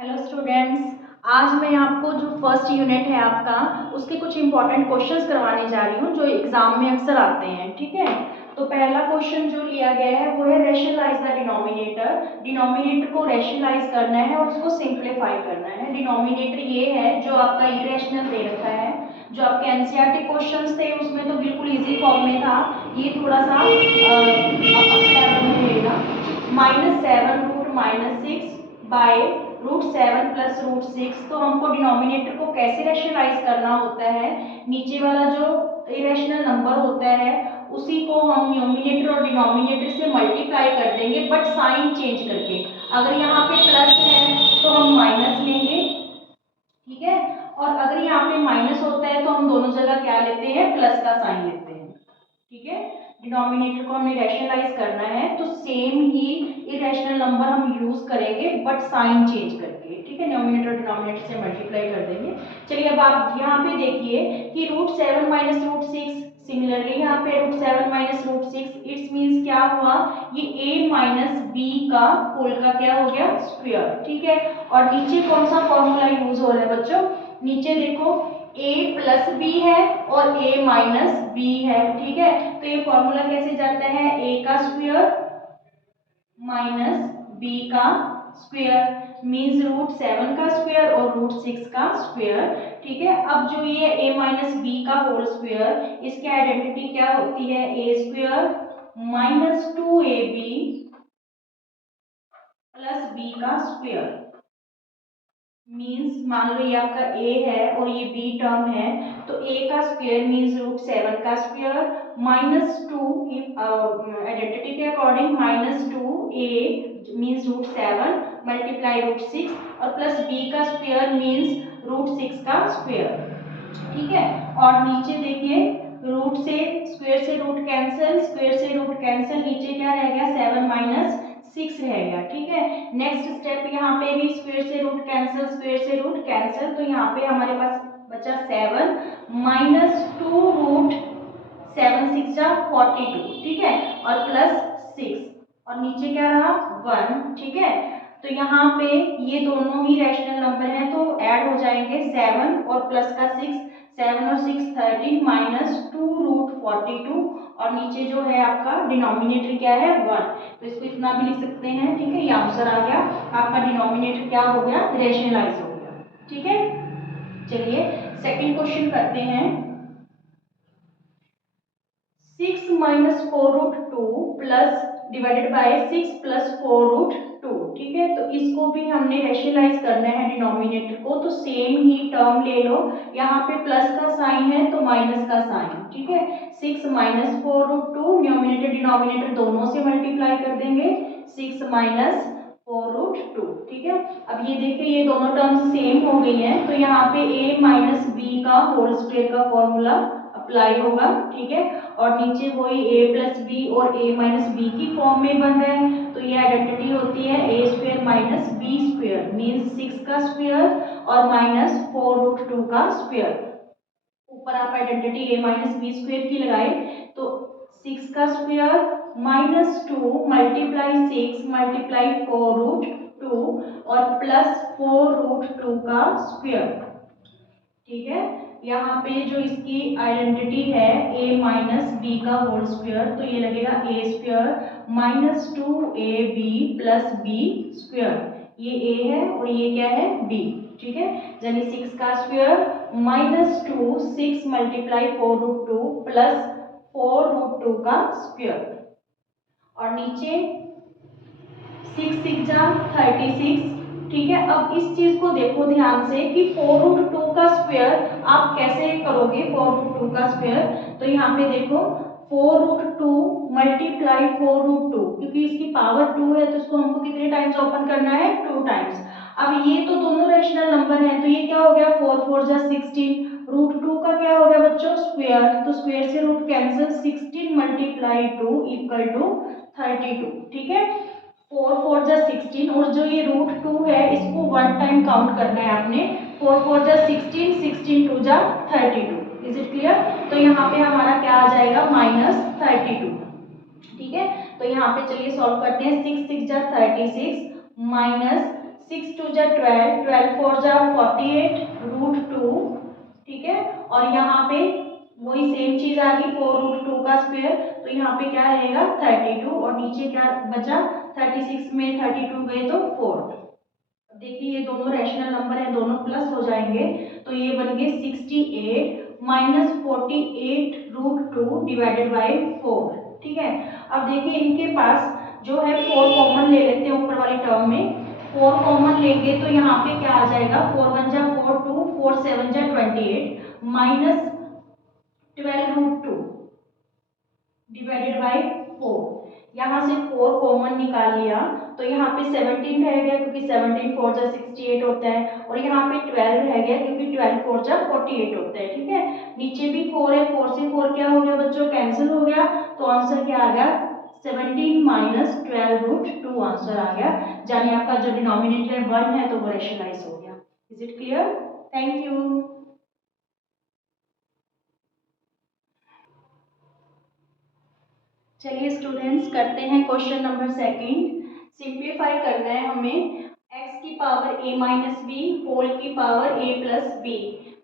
Hello students, आज मैं आपको जो फर्स्ट यूनिट है आपका उसके कुछ इंपॉर्टेंट क्वेश्चंस करवाने जा रही हूँ जो एग्जाम में अक्सर आते हैं। ठीक है, तो पहला क्वेश्चन जो लिया गया है वो है रेशनलाइज द डिनोमिनेटर। डिनोमिनेटर को रेशनलाइज करना है और उसको सिंप्लीफाई करना है। डिनोमिनेटर ये है जो आपका इरेशनल दे रखा है। जो आपके एनसीईआरटी क्वेश्चंस थे उसमें तो बिल्कुल इजी फॉर्म में था, ये थोड़ा सा अप लेवल में रहेगा। -7√-6 बाय √7 प्लस √6। तो हमको डिनोमिनेटर को कैसे रेशनलाइज करना होता है, नीचे वाला जो इरेशनल नंबर होता है उसी को हम न्यूमिनेटर और डिनोमिनेटर से मल्टीप्लाई कर देंगे, बट साइन चेंज करके। अगर यहाँ पे प्लस है तो हम माइनस लेंगे, ठीक है, और अगर यहाँ पे माइनस होता है तो हम दोनों जगह क्या लेते हैं, प्लस का साइन लेते हैं। ठीक है, डिनोमिनेटर को हमें रैशनलाइज करना है तो सेम ही इरेशनल नंबर हम यूज करेंगे बट साइन चेंज करके। ठीक है, डिनोमिनेटर डिनोमिनेटर से मल्टीप्लाई कर देंगे। चलिए अब आप यहाँ पे देखिए कि √7 माइनस √6, सिमिलरली यहाँ पे √7 माइनस √6 इट्स मीन्स क्या हुआ, ये a माइनस बी का होल का क्या हो गया, स्क्वायर। ठीक है, और नीचे कौन सा फॉर्मूला यूज हो रहा है बच्चों, नीचे देखो a प्लस बी है और a माइनस बी है। ठीक है, तो ये फॉर्मूला कैसे जाता है, a का स्क्वायर माइनस b का स्क्वायर मीन्स √7 का स्क्वायर और √6 का स्क्वायर। ठीक है, अब जो ये a माइनस बी का होल स्क्वायर, इसकी आइडेंटिटी क्या होती है, a square minus 2ab plus b का स्क्वायर। मीन्स मान लो ये आपका a है और ये b टर्म है, तो a का स्क्वायर मीन्स √7 का स्क्वायर -2, आइडेंटिटी के अकॉर्डिंग -2a मीन्स √7 मल्टीप्लाई √6 और प्लस b का स्क्वायर मीन्स √6 का स्क्वायर। ठीक है, और नीचे देखिए रूट से स्क्वायर से रूट कैंसिल, स्क्वायर से रूट कैंसिल, नीचे क्या रह गया, 7 माइनस 6 रह गया। ठीक है, नेक्स्ट स्टेप यहाँ पे भी स्क्वायर से रूट कैंसिल, स्क्वायर से रूट कैंसिल, तो यहाँ पे हमारे पास बचा 7 माइनस 2√7 6 42। ठीक है, और प्लस 6 और नीचे क्या रहा 1। ठीक है, तो यहाँ पे ये दोनों ही रैशनल नंबर हैं तो ऐड हो जाएंगे 7 और प्लस का 6, 7 और 6 13 माइनस 2√42 और नीचे जो है आपका डिनोमिनेटर क्या है 1, तो इसको इतना भी लिख सकते हैं। ठीक है, ये आंसर आ गया आपका, डिनोमिनेटर क्या हो गया, रेशनलाइज हो गया। ठीक है, चलिए सेकंड क्वेश्चन करते हैं। 6 minus 4√2 plus divided by 6 plus 4√2। ठीक है, तो इसको भी हमने रेशनलाइज करना है डिनोमिनेटर को, तो सेम ही टर्म ले लो, यहाँ पे प्लस का साइन है तो माइनस का साइन। ठीक है, 6 माइनस 4√2, न्यूमिनेटर डिनोमिनेटर दोनों से मल्टीप्लाई कर देंगे, 6 माइनस 4√2। ठीक है, अब ये देखिए ये दोनों टर्म्स सेम हो गई हैं, तो यहाँ पे a माइनस बी का होल स्क्वायर का फॉर्मूला अप्लाई होगा। ठीक है, और नीचे वही a प्लस बी और a माइनस बी की फॉर्म में बन रहा है, तो ये आइडेंटिटी होती है a square minus B square means 6 का स्क्वायर और माइनस 4√2 का स्क्वायर। ऊपर आप identity a minus B square की लगाए तो 6 का स्क्वायर माइनस 2 मल्टीप्लाई 6 मल्टीप्लाई 4√2 और प्लस 4√2 का स्क्वायर। ठीक है, यहाँ पे जो इसकी आइडेंटिटी है a माइनस बी का होल स्क्वायर, तो ये लगेगा a square minus 2ab plus B square, ये a है और ये क्या है b। ठीक है, यानी 6 का स्क्वायर माइनस 2 6 मल्टीप्लाई 4√2 प्लस 4√2 का स्क्वायर, और नीचे 6 6 36। ठीक है, अब इस चीज को देखो ध्यान से कि 4√2 का स्क्वायर आप कैसे करोगे, 4√2 का स्क्वायर, तो यहाँ पे देखो 4√2 मल्टीप्लाई 4√2, क्योंकि इसकी पावर 2 है तो इसको हमको कितने टाइम्स ओपन करना है, 2 टाइम्स। अब ये तो दोनों रैशनल नंबर है, तो ये क्या हो गया 4 4 जा 16, √2 का क्या हो गया बच्चों, स्क्वायर, तो स्क्वायर से root cancel, 16 multiply 2 equal to 32। ठीक है, 4 4 जा 16 और जो ये √2 है इसको 1 टाइम काउंट करना है आपने, 4 4 जा 16, 16 2 जा 32। इज इट क्लियर, तो यहाँ पे हमारा क्या आ जाएगा -32। ठीक है, तो यहाँ पे चलिए सॉल्व करते हैं, 6 6 जा 36 माइनस 6 टू जा 12, 12 4 जा 48 रूट 2, ठीक है। और यहाँ पे वही सेम चीज आ गई 4 रूट 2 का स्क्वायर, तो यहाँ पे क्या रहेगा 32 और नीचे क्या बचा 36 में 32 गए तो 4। देखिए ये दोनों रैशनल नंबर है, दोनों प्लस हो जाएंगे, तो ये बन गए 68 माइनस 48 रूट 2 डिवाइडेड बाई 4, ठीक है। अब देखिए इनके पास जो है 4 कॉमन ले लेते हैं ऊपर वाली टर्म में, 4 कॉमन लेंगे तो यहाँ पे क्या आ जाएगा 4 1 जा 4 2 4 7 जा 28 माइनस 12 रूट 2 डिवाइडेड बाई 4। यहाँ से 4 कॉमन निकाल लिया तो यहाँ पे 17 रह गया क्योंकि 17 4 जा 68 होता है, और यहाँ पे 12 रह गया क्योंकि 12 4 जा 48 होता है, ठीक है। नीचे भी 4 है, 4 से 4 क्या हो गया बच्चों कैंसिल हो गया, तो आंसर क्या आ गया 17 माइनस 12 रूट 2 आंसर आ गया, यानी आपका जो डिनोमिनेटर 1 है तो वो रेशनलाइज हो गया। Is it clear? Thank you. चलिए स्टूडेंट्स करते हैं क्वेश्चन नंबर सेकंड। सिंप्लीफाई करना है हमें x की power a minus B whole की power a plus B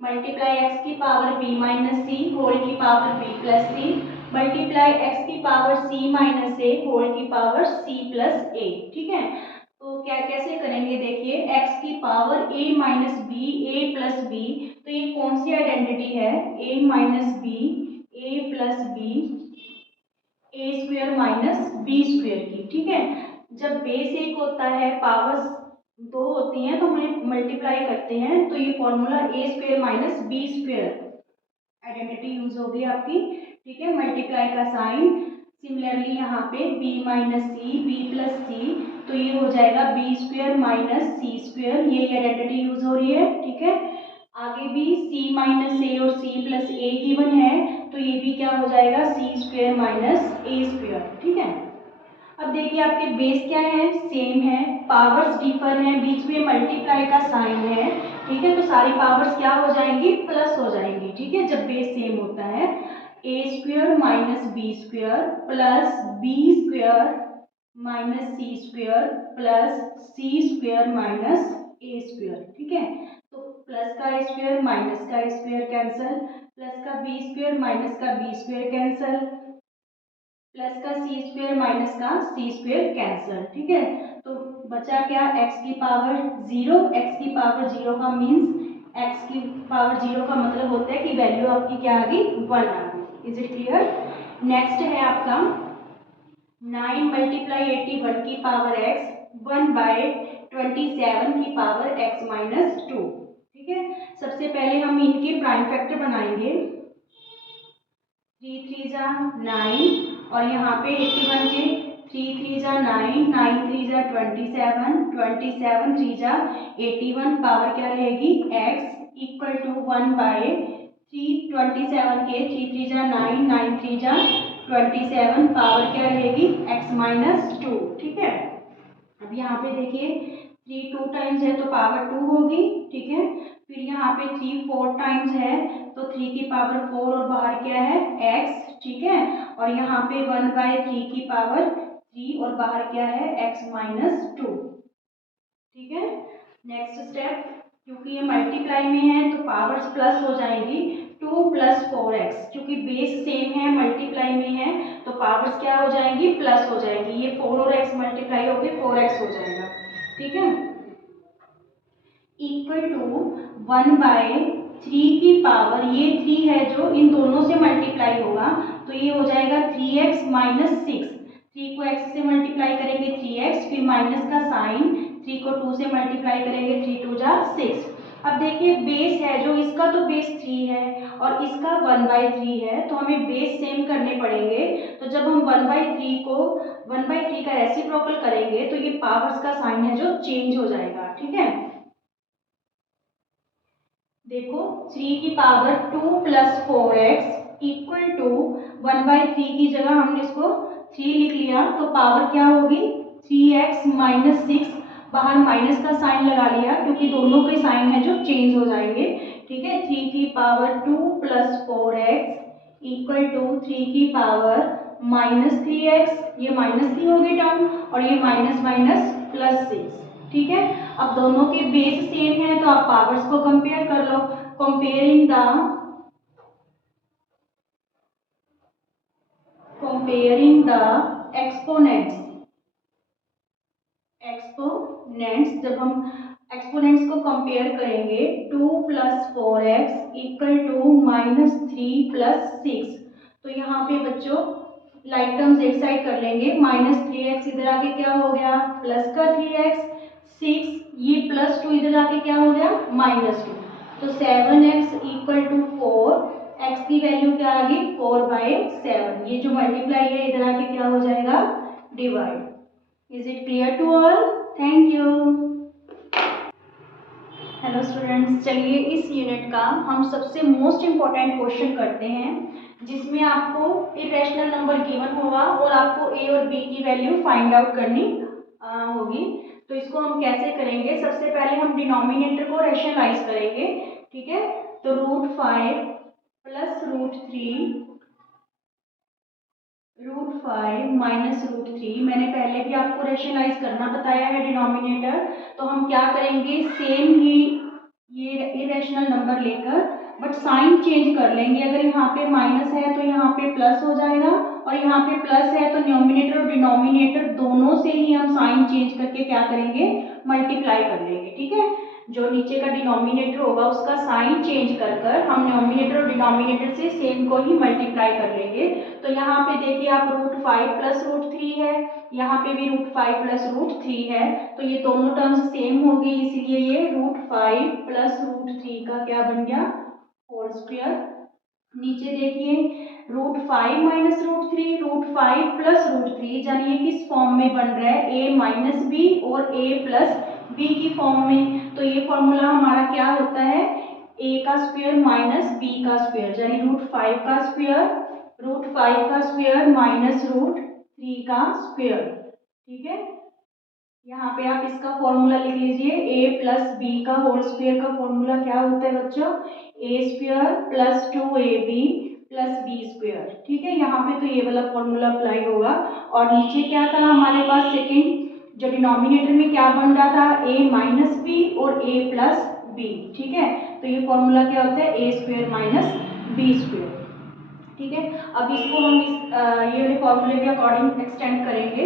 multiply x की power b minus C whole की power b plus C multiply x की power c minus a whole की power c plus a, ठीक है। तो क्या कैसे करेंगे देखिए, x की power a minus B a plus B, तो ये कौन सी आइडेंटिटी है a minus B a plus B A square minus B square की, ठीक है। जब बेस एक होता है पावर्स दो होती हैं तो हम मल्टीप्लाई करते हैं, तो ये formula A square minus B square identity use होगी आपकी, ठीक है। मल्टीप्लाई का साइन, सिमिलरली यहाँ पे b minus C B plus C, तो ये हो जाएगा B square minus C square, ये आइडेंटिटी यूज हो रही है, ठीक है। आगे भी c माइनस ए और c प्लस ए गिवन है, तो ये भी क्या हो जाएगा सी स्क्वेयर माइनस ए स्क्वेयर, ठीक है। अब देखिए आपके बेस क्या है सेम है, पावर्स डिफर हैं, बीच में मल्टीप्लाई का साइन है, ठीक है। तो सारी पावर्स क्या हो जाएंगी प्लस हो जाएंगी, ठीक है, जब बेस सेम होता है। A square minus B square plus B square minus C square plus C square minus A square, ठीक है। तो प्लस का स्क्वेयर माइनस का स्क्वेयर कैंसल, प्लस का बी स्क्वेयर माइनस का बी स्क्वेयर कैंसल, प्लस का सी स्क्वेयर माइनस का C square cancel, ठीक है। तो बचा क्या x की पावर 0, x की पावर 0 का मीन्स x की पावर 0 का मतलब होता है कि वैल्यू आपकी क्या आ गई 1 आ गई। Is it clear? नेक्स्ट है आपका 9 मल्टीप्लाई 81 की पावर x 1 बाय 27 की पावर x माइनस 2, ठीक है। सबसे पहले हम इनके प्राइम फैक्टर बनाएंगे, 3 3 जा 9 और यहाँ पे 81 के 3 3 जा 9 9 3 जा 27 27 3 जा 81 पावर क्या रहेगी x इक्वल टू 1 बाय 3 27 के 3 3 जा 9 9 3 जा 27 पावर क्या रहेगी x माइनस 2, ठीक है। अब यहाँ पे देखिए 3 2 टाइम्स है तो पावर 2 होगी, ठीक है। फिर यहाँ पे 3 4 टाइम्स है तो 3 की पावर 4 और बाहर क्या है x, ठीक है। और यहाँ पे 1 बाय 3 की पावर 3 और बाहर क्या है x माइनस 2, ठीक है। नेक्स्ट स्टेप, क्योंकि ये मल्टीप्लाई में है तो पावर्स प्लस हो जाएंगी, 2 प्लस 4x, क्योंकि बेस सेम है मल्टीप्लाई में है तो पावर्स क्या हो जाएंगी प्लस हो जाएंगी, ये 4 और x मल्टीप्लाई होके 4x हो जाएगा, ठीक है। इक्वल टू 1 बाय 3 की पावर, ये 3 है जो इन दोनों से मल्टीप्लाई होगा तो ये हो जाएगा 3x माइनस 6, 3 को x से मल्टीप्लाई करेंगे 3x, फिर माइनस का साइन, 3 को 2 से मल्टीप्लाई करेंगे 3 2 जा 6। अब देखिए बेस है जो इसका तो बेस 3 है और इसका 1 बाई 3 है, तो हमें बेस सेम करने पड़ेंगे। तो जब हम 1 बाई 3 को 1 बाई 3 का रेसिप्रोकल करेंगे तो ये पावर्स का साइन है जो चेंज हो जाएगा, ठीक है। देखो 3 की power 2 plus 4x equal to 1 by 3 की जगह हमने इसको 3 लिख लिया तो पावर क्या होगी 3x माइनस 6, बाहर माइनस का साइन लगा लिया क्योंकि दोनों के साइन है जो चेंज हो जाएंगे, ठीक है। 3 की power 2 plus 4x equal to 3 की पावर माइनस 3x, ये माइनस 3 होगी टर्म और ये माइनस माइनस प्लस 6, ठीक है। अब दोनों के बेस सेम है तो आप पावर्स को कंपेयर कर लो। कंपेयरिंग द एक्सपोनेंट्स जब हम एक्सपोनेंट्स को कंपेयर करेंगे 2 + 4x = -3 + 6, तो यहाँ पे बच्चों लाइक टर्म्स एक साइड कर लेंगे। -3x इधर आके क्या हो गया प्लस का 3x, 6 ये +2 इधर आके क्या हो गया -2, तो 7x = 4, x की वैल्यू क्या आ गई 4/7, ये जो मल्टीप्लाई है इधर आके क्या हो जाएगा divide. Is it clear to all? Thank you. Hello students, चलिए इस यूनिट का हम सबसे मोस्ट इम्पॉर्टेंट क्वेश्चन करते हैं, जिसमें आपको इरेशनल नंबर गिवन होगा और आपको a और b की वैल्यू फाइंड आउट करनी होगी। तो इसको हम कैसे करेंगे, सबसे पहले हम डिनोमिनेटर को रैशनलाइज करेंगे, ठीक है। तो √5 + √3 √5 - √3, मैंने पहले भी आपको रैशनलाइज करना बताया है डिनोमिनेटर। तो हम क्या करेंगे, सेम ही ये इरेशनल नंबर लेकर बट साइन चेंज कर लेंगे। अगर यहाँ पे माइनस है तो यहाँ पे प्लस हो जाएगा, और यहाँ पे प्लस है तो न्यूमिनेटर और डिनोमिनेटर दोनों से ही हम साइन चेंज करके क्या करेंगे मल्टीप्लाई कर लेंगे, ठीक है। जो नीचे का डिनोमिनेटर होगा उसका साइन चेंज कर कर हम न्यूमिनेटर और डिनोमिनेटर से सेम को ही मल्टीप्लाई कर लेंगे। तो यहाँ पे देखिए आप √5 + √3 है, यहाँ पे भी √5 + √3 है, तो ये दोनों टर्म्स सेम होगी, इसलिए ये √5 + √3 का क्या बन गया होल स्क्वायर। नीचे देखिए √5 - √3, √5 + √3, यानी ये किस फॉर्म में बन रहा है a - b और a + b की फॉर्म में। तो ये फॉर्मूला हमारा क्या होता है a का स्क्वायर - b का स्क्वायर, यानी √5 का स्क्वायर -√3 का स्क्वायर, ठीक है। यहाँ पे आप इसका फॉर्मूला लिख लीजिए, a + b का होल स्क्वायर का फॉर्मूला क्या होता है बच्चों, a² + 2ab + b², ठीक है। यहाँ पे तो ये वाला फॉर्मूला अप्लाई होगा। और नीचे क्या था हमारे पास सेकंड जो डिनोमिनेटर में क्या बन रहा था a - b और a + b, ठीक है। तो ये फॉर्मूला क्या होता है a² - b², ठीक है। अब इसको हम ये वाले फॉर्मूले के अकॉर्डिंग एक्सटेंड करेंगे।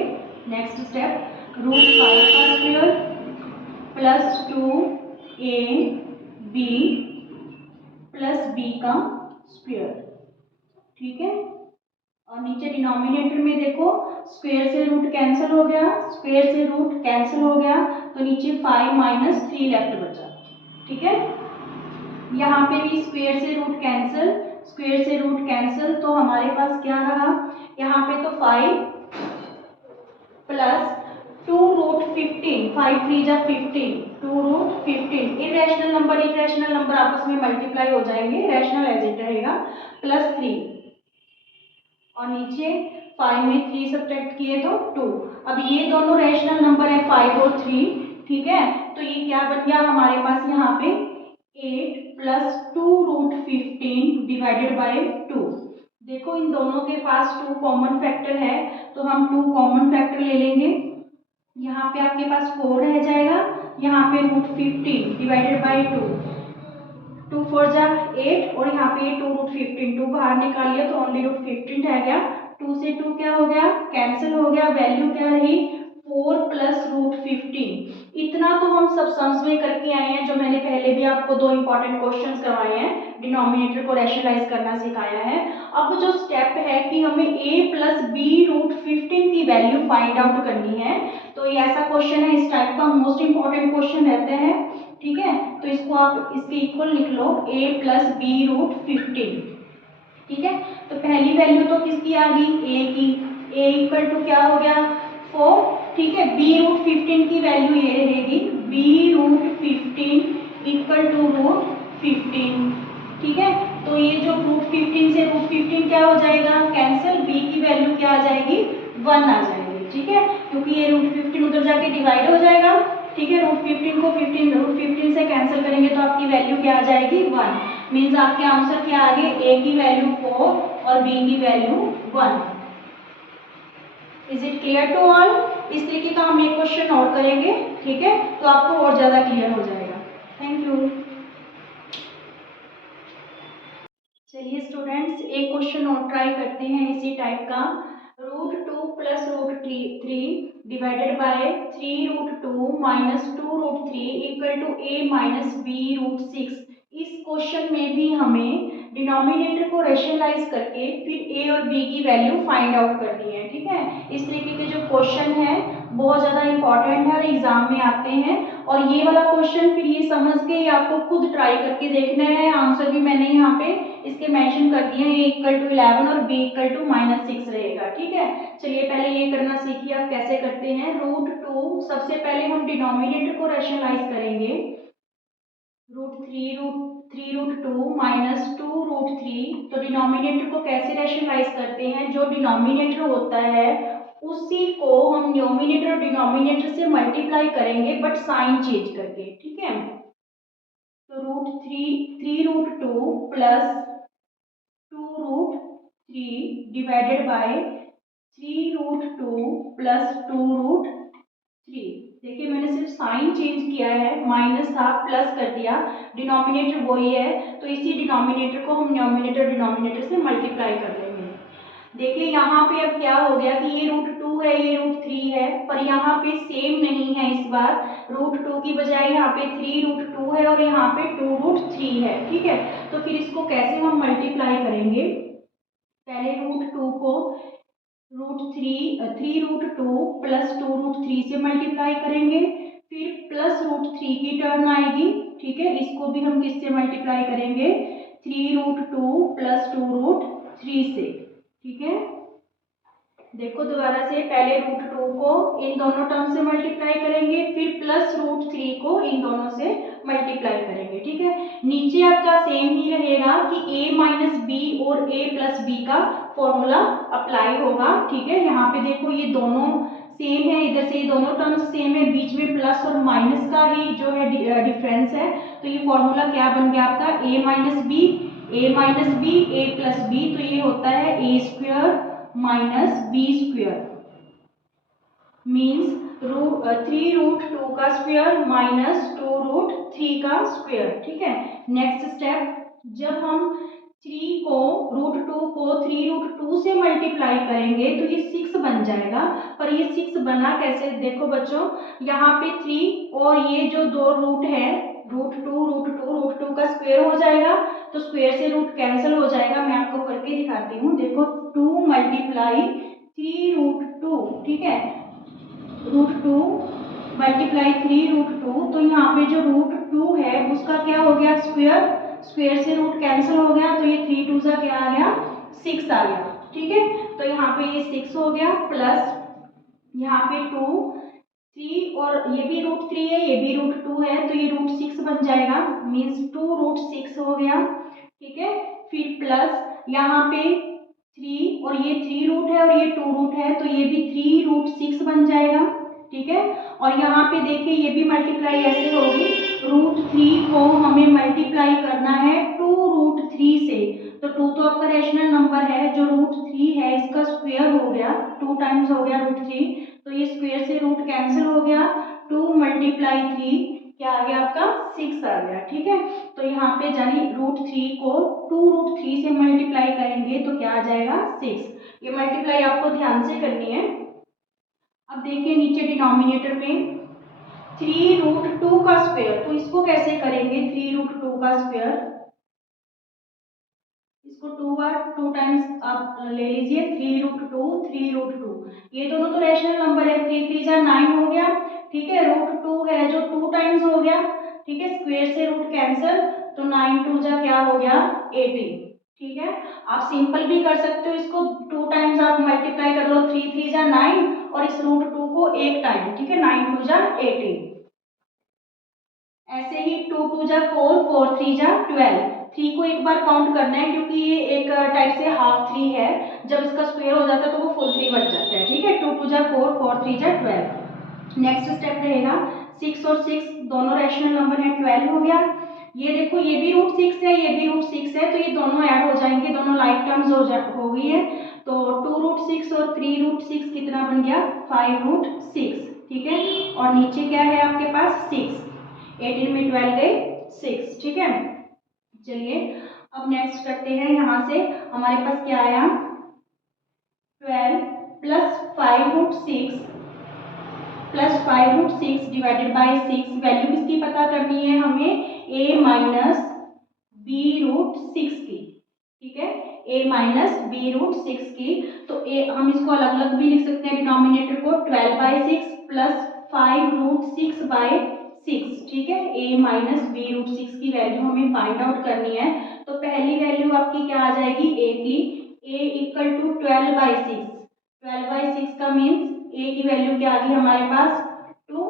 नेक्स्ट स्टेप √5 का स्क्वायर + 2ab + b का स्क्वायर, ठीक है। और नीचे डिनोमिनेटर में देखो स्क्वायर से रूट कैंसिल हो गया, तो नीचे 5 - 3 लेफ्ट बचा, ठीक है। यहाँ पे भी स्क्वायर से रूट कैंसिल, तो हमारे पास क्या रहा, यहाँ पे तो 5 + 2√15, 5 3 जा 15, 2√15, इरेशनल नंबर आपस में मल्टीप्लाई हो जाएंगे, रैशनल एज इट रहेगा, +3, और नीचे 5 में 3 सब्ट्रैक्ट किए तो 2। अब ये दोनों रैशनल नंबर है 5 और 3, ठीक है। तो ये क्या बन गया हमारे पास यहाँ पे 8 + 2√15 / 2। देखो इन दोनों के पास 2 कॉमन फैक्टर है, तो हम 2 कॉमन फैक्टर ले लेंगे। यहाँ पे आपके पास 4 रह जाएगा, यहाँ पे √15 / 2, 2 4 जा 8, और यहाँ पे 2√15, 2 बाहर निकाल लिया तो ओनली √15 रह गया। 2 से 2 क्या हो गया कैंसिल हो गया, वैल्यू क्या रही 4 + √15। इतना तो हम सब सम्स में करके आए हैं, जो मैंने पहले भी आपको 2 इंपॉर्टेंट क्वेश्चंस करवाए हैं, डिनोमिनेटर को रैशनलाइज करना सिखाया है। अब जो स्टेप है कि हमें a + b √15 की वैल्यू फाइंड आउट करनी है, तो ये ऐसा क्वेश्चन है, इस टाइप का मोस्ट इंपॉर्टेंट क्वेश्चन रहते हैं, ठीक है। तो इसको आप इसके इक्वल लिख लो a + b √15, ठीक है। तो पहली वैल्यू तो किसकी आ गई a की, a = क्या हो गया 4, ठीक है। b √15 की वैल्यू ये रहेगी b √15 = √15, ठीक है। तो ये जो √15 से √15 क्या हो जाएगा कैंसिल, b की वैल्यू क्या आ जाएगी 1 आ जाएगी, ठीक है, क्योंकि ये √15 उधर जाके डिवाइड हो जाएगा, ठीक है। √15 को √15 से कैंसिल करेंगे तो आपकी वैल्यू क्या आ जाएगी 1, मीन्स आपके आंसर क्या आ गए a की वैल्यू 4 और b की value 1। Is it clear to all? इस तरीके का हम एक क्वेश्चन और करेंगे, ठीक है, तो आपको और ज़्यादा क्लियर हो जाएगा। Thank you. चलिए स्टूडेंट्स, एक क्वेश्चन और ट्राई करते हैं इसी टाइप का। √2 plus √3 divided by 3√2 minus 2√3 equal to a minus b√6। इस क्वेश्चन में भी हमें डिनोमिनेटर को रेशनलाइज करके फिर a और b की वैल्यू फाइंड आउट करनी है, ठीक है। इस तरीके के जो क्वेश्चन है बहुत ज़्यादा इंपॉर्टेंट है और एग्जाम में आते हैं। और ये वाला क्वेश्चन फिर ये समझ के आपको खुद ट्राई करके देखना है। आंसर भी मैंने यहाँ पे इसके मेंशन कर दिए हैं, a इक्वल टू 11 और b इक्वल टू -6 रहेगा, ठीक है। चलिए पहले ये करना सीखिए आप कैसे करते हैं। √2 सबसे पहले हम डिनोमिनेटर को रेशनलाइज करेंगे। √3 माइनस 2√3, तो डिनोमिनेटर को कैसे रेशनलाइज करते हैं, जो डिनोमिनेटर होता है उसी को हम न्यूमिनेटर और डिनोमिनेटर से मल्टीप्लाई करेंगे बट साइन चेंज करके, ठीक है। तो √3 प्लस 2√3 डिवाइडेड बाय 3√2 प्लस 2√3। देखिए मैंने सिर्फ साइन चेंज किया है, माइनस था प्लस कर दिया, डिनोमिनेटर वही है, तो इसी डिनोमिनेटर को हम न्यूमिनेटर डिनोमिनेटर से मल्टीप्लाई कर लेंगे। देखिए यहाँ पे अब क्या हो गया कि ये √2 है, ये √3 है, पर यहाँ पे सेम नहीं है। इस बार √2 की बजाय यहाँ पे 3√2 है और यहाँ पे 2√3 है, ठीक है। तो फिर इसको कैसे हम मल्टीप्लाई करेंगे, पहले √2 को √3 प्लस 2√3 से मल्टीप्लाई करेंगे, फिर प्लस √3 की टर्न आएगी, ठीक है। इसको भी हम किससे मल्टीप्लाई करेंगे, 3√2 प्लस 2√3 से, ठीक है। देखो दोबारा से, पहले √2 को इन दोनों टर्म से मल्टीप्लाई करेंगे, फिर प्लस √3 को इन दोनों से मल्टीप्लाई करेंगे, ठीक है। नीचे आपका सेम ही रहेगा कि a माइनस बी और a प्लस बी का फॉर्मूला अप्लाई होगा, ठीक है। यहाँ पे देखो ये दोनों सेम है, इधर से ये दोनों टर्म्स सेम है, बीच में प्लस और माइनस का ही जो है डिफरेंस है। तो ये फॉर्मूला क्या बन गया आपका, a minus B a plus B, तो ये होता है a² माइनस b² मीन्स 3√2 का स्क्वायर माइनस 2√3 का स्क्वायर, ठीक है। नेक्स्ट स्टेप, जब हम 3 को 3√2 से मल्टीप्लाई करेंगे तो ये 6 बन जाएगा। पर ये 6 बना कैसे, देखो बच्चों, यहाँ पे 3 और ये जो दो रूट है, √2 का स्क्वायर हो जाएगा, तो स्क्वायर से रूट कैंसिल हो जाएगा। मैं आपको करके दिखाती हूँ, देखो 2 मल्टीप्लाई 3√2, ठीक है, √2 मल्टीप्लाई 3√2, तो यहाँ पे जो √2 है उसका क्या हो गया, स्क्वायर, स्क्वायर से रूट कैंसिल हो गया, तो ये 3 2 क्या आ गया, 6 आ गया, ठीक है। तो यहाँ पे ये 6 हो गया, प्लस यहाँ पे 2 3 और ये भी √3 है, ये भी √2 है, तो ये √6 बन जाएगा, मीन्स 2√6 हो गया, ठीक है। फिर प्लस यहाँ पे 3 और ये 3 रूट है और ये 2 रूट है, तो ये भी 3√6 बन जाएगा, ठीक है। और यहाँ पे देखिए ये भी मल्टीप्लाई ऐसे होगी, √3 को हमें मल्टीप्लाई करना है 2√3 से, तो 2 तो आपका रेशनल नंबर है, जो √3 है इसका स्क्वायर हो गया, 2 टाइम्स हो गया √3, तो ये स्क्वायर से रूट कैंसिल हो गया, 2 मल्टीप्लाई 3 क्या आ गया आपका, 6 आ गया, ठीक है। तो यहाँ पे जानी √3 को 2√3 से मल्टीप्लाई करेंगे तो क्या आ जाएगा, 6। ये मल्टीप्लाई आपको ध्यान से करनी है। अब देखिए नीचे डिनोमिनेटर में 3√2 का स्क्वायर, तो इसको कैसे करेंगे, 3√2 का स्क्वायर, इसको 2 टाइम्स आप ले लीजिए, 3√2, ये दोनों तो रेशनल नंबर है, 3 3 जा 9 हो गया, ठीक है। √2 है जो 2 टाइम्स हो गया, ठीक है, स्क्वायर से रूट कैंसिल, तो 9 2 जा क्या हो गया, 18, ठीक है। आप सिंपल भी कर सकते हो इसको, 2 टाइम्स आप मल्टीप्लाई कर लो, 3 3 जा 9 और इस √2 को एक टाइम, ठीक है, 9 2 जा 18। ऐसे ही 2 2 जा 4 4 3 जा 12, 3 को एक बार काउंट करना है क्योंकि ये एक टाइप से हाफ 3 है, जब इसका स्क्वायर हो जाता है तो वो फुल 3 बन जाता है, ठीक है। 2 2 जा 4 4 3 जा 12। नेक्स्ट स्टेप रहेगा 6 और 6 दोनों रैशनल नंबर है, 12 हो गया। ये देखो ये भी √6 है, ये भी √6 है, तो ये दोनों ऐड हो जाएंगे, दोनों लाइक टर्म्स हो गई है। तो 2√6 और 3√6 कितना बन गया 5√6, ठीक है। और नीचे क्या है आपके पास 6, 18 में 12 गए 6, ठीक है। चलिए अब नेक्स्ट करते हैं, यहाँ से हमारे पास क्या आया 12 plus 5√6 plus 5√6 divided by 6, value किसकी पता करनी है हमें a माइनस b√6 की, ठीक है, a माइनस b√6 की। तो a हम इसको अलग अलग भी लिख सकते हैं डिनोमिनेटर को 12/6 प्लस 5√6/6, ठीक है। a माइनस b√6 की वैल्यू हमें फाइंड आउट करनी है। तो पहली वैल्यू आपकी क्या आ जाएगी a की, a इक्वल टू 12/6, 12/6 का मीन्स a की वैल्यू क्या आ गई हमारे पास 2,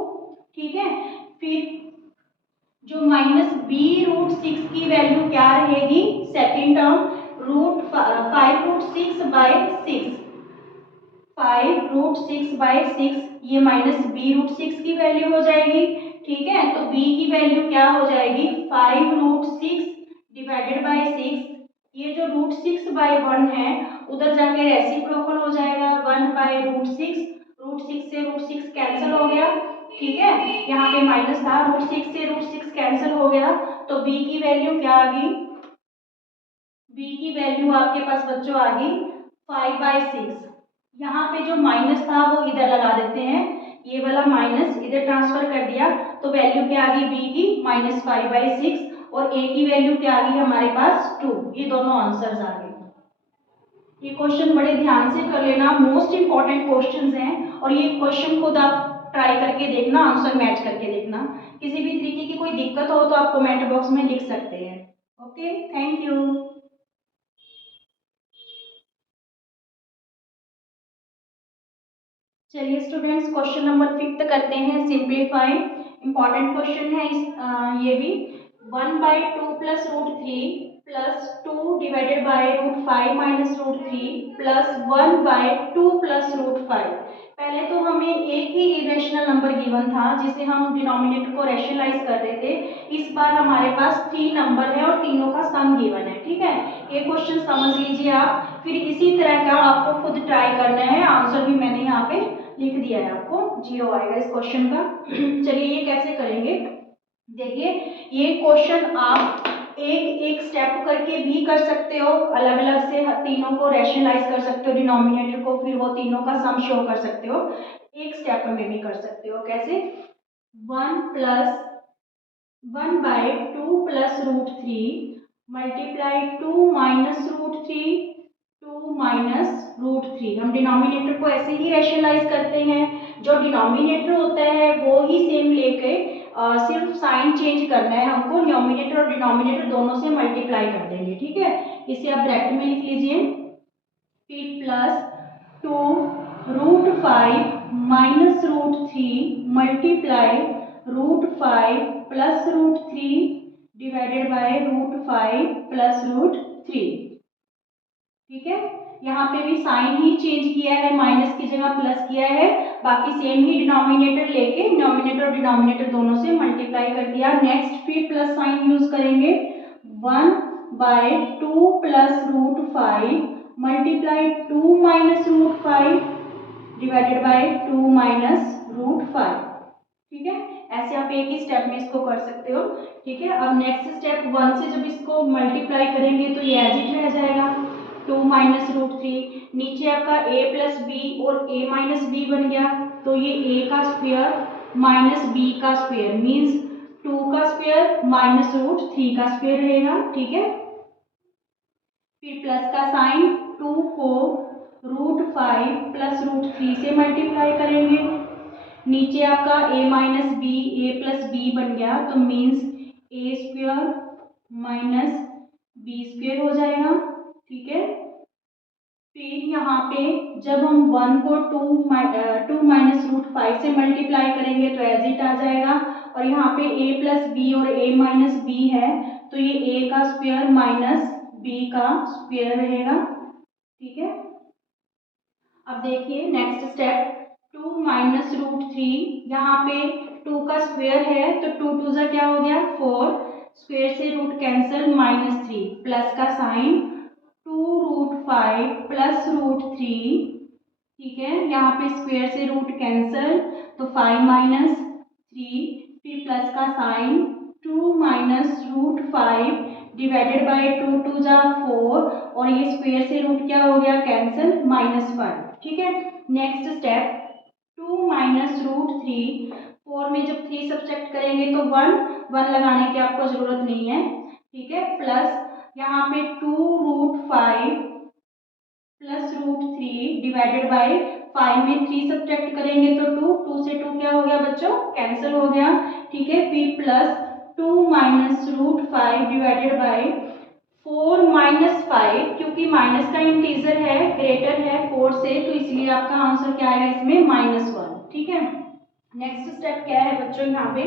ठीक है। फिर जो माइनस b√6 की वैल्यू क्या रहेगी सेकेंड टर्म √5√6/6, 5√6/6, ये माइनस b√6 की वैल्यू हो जाएगी, ठीक है। तो b की वैल्यू क्या हो जाएगी 5√6 डिवाइडेड बाई 6, ये जो √6/1 है उधर जाके रेसिप्रोकल हो जाएगा 1/√6, √6 से √6 कैंसिल हो गया, ठीक है। यहाँ पे माइनस था, √6 से √6 कैंसिल हो गया, तो b की वैल्यू क्या आ गई, b की वैल्यू आपके पास बच्चों आ गई 5/6। यहाँ पे जो माइनस था वो इधर लगा देते हैं, ये वाला माइनस इधर ट्रांसफर कर दिया, तो वैल्यू क्या आ गई b की -5/6 और a की वैल्यू क्या आ गई हमारे पास 2, ये दोनों आंसर्स आ गए। ये क्वेश्चन बड़े ध्यान से कर लेना, मोस्ट इंपॉर्टेंट क्वेश्चंस हैं, और ये क्वेश्चन खुद आप ट्राई करके देखना, आंसर मैच करके देखना। किसी भी तरीके की कोई दिक्कत हो तो आप कमेंट बॉक्स में लिख सकते हैं। Okay, thank you. चलिए स्टूडेंट्स क्वेश्चन नंबर 5 करते हैं, सिंप्लीफाई। इंपॉर्टेंट क्वेश्चन है ये भी 1/2 plus √3 plus 2 divided by √5 minus √3 plus 1/2 plus √5। पहले तो हमें एक ही इरेशनल नंबर गिवन था जिसे हम डिनोमिनेटर को रैशनलाइज कर रहे थे। इस बार हमारे पास 3 नंबर है और तीनों का सम गिवन है, ठीक है। ये क्वेश्चन समझ लीजिए आप, फिर इसी तरह का आपको खुद ट्राई करना है। आंसर भी मैंने यहाँ पे लिख दिया है, आपको 0 आएगा इस क्वेश्चन का। चलिए ये कैसे करेंगे, देखिए ये क्वेश्चन आप एक एक स्टेप करके भी कर सकते हो, अलग अलग से तीनों को रैशनलाइज कर सकते हो डिनोमिनेटर को, फिर वो तीनों का सम शो कर सकते हो। एक स्टेप में भी कर सकते हो, कैसे 1/2 प्लस √3 मल्टीप्लाई 2 माइनस √3 2 माइनस √3। हम डिनोमिनेटर को ऐसे ही रैशनलाइज करते हैं, जो डिनोमिनेटर होता है वो ही सेम लेके सिर्फ साइन चेंज करना है हमको, न्यूमरेटर और डिनोमिनेटर दोनों से मल्टीप्लाई कर देंगे, ठीक है। इसे आप ब्रैकेट में लिख लीजिए, फिर plus 2√5 minus √3 multiply √5 plus √3 divided bye √5 plus √3, ठीक है। यहाँ पे भी साइन ही चेंज किया है, माइनस की जगह प्लस किया है, बाकी सेम ही डिनोमिनेटर लेके न्यूमरेटर और डिनोमिनेटर दोनों से मल्टीप्लाई कर दिया। नेक्स्ट फिर प्लस साइन यूज करेंगे, 1/2 plus √5 multiply 2 minus √5 divided by 2 minus √5, ठीक है। ऐसे आप एक ही स्टेप में इसको कर सकते हो, ठीक है। अब नेक्स्ट स्टेप 1 से जब इसको मल्टीप्लाई करेंगे तो ये एज इट रह जाएगा 2 माइनस √3, नीचे आपका a प्लस बी और a माइनस बी बन गया, तो ये a का स्क्वायर माइनस b का स्क्वायर मीन्स 2 का स्क्वायर माइनस √3 का स्क्वायर रहेगा, ठीक है। फिर प्लस का साइन, 2 को √5 प्लस √3 से मल्टीप्लाई करेंगे, नीचे आपका a minus B A plus B बन गया, तो means a square minus B square हो जाएगा, ठीक है। फिर यहाँ पे जब हम 1 को 2 माइनस √5 से मल्टीप्लाई करेंगे तो एज इट आ जाएगा, और यहाँ पे a प्लस बी और a माइनस बी है, तो ये a का स्क्वायर माइनस b का स्क्वायर रहेगा, ठीक है। अब देखिए नेक्स्ट स्टेप 2 माइनस √3, यहाँ पे 2 का स्क्वायर है तो 2 2 जा क्या हो गया 4, स्क्वायर से रूट कैंसिल -3 प्लस का साइन 2√5 प्लस √3, ठीक है। यहाँ पे स्क्वायर से रूट कैंसिल तो 5 - 3, फिर प्लस का साइन 2 - √5 डिवाइडेड बाय 2 2 जा 4 और ये स्क्वायर से रूट क्या हो गया कैंसिल -5, ठीक है। नेक्स्ट स्टेप 2 - √3, 4 में जब 3 सब्ट्रैक्ट करेंगे तो 1 लगाने की आपको जरूरत नहीं है, ठीक है। प्लस यहाँ पे 2√5 प्लस √3 डिवाइडेड बाय 5 में 3 सब्ट्रैक्ट करेंगे तो 2 से 2 क्या हो गया बच्चों कैंसिल हो गया, ठीक है। फिर प्लस 2 - √5 डिवाइडेड बाय 4 - 5, क्योंकि माइनस का इंटीजर है ग्रेटर है 4 से, तो इसलिए आपका आंसर क्या आएगा इसमें -1, ठीक है। नेक्स्ट स्टेप क्या है बच्चों, यहाँ पे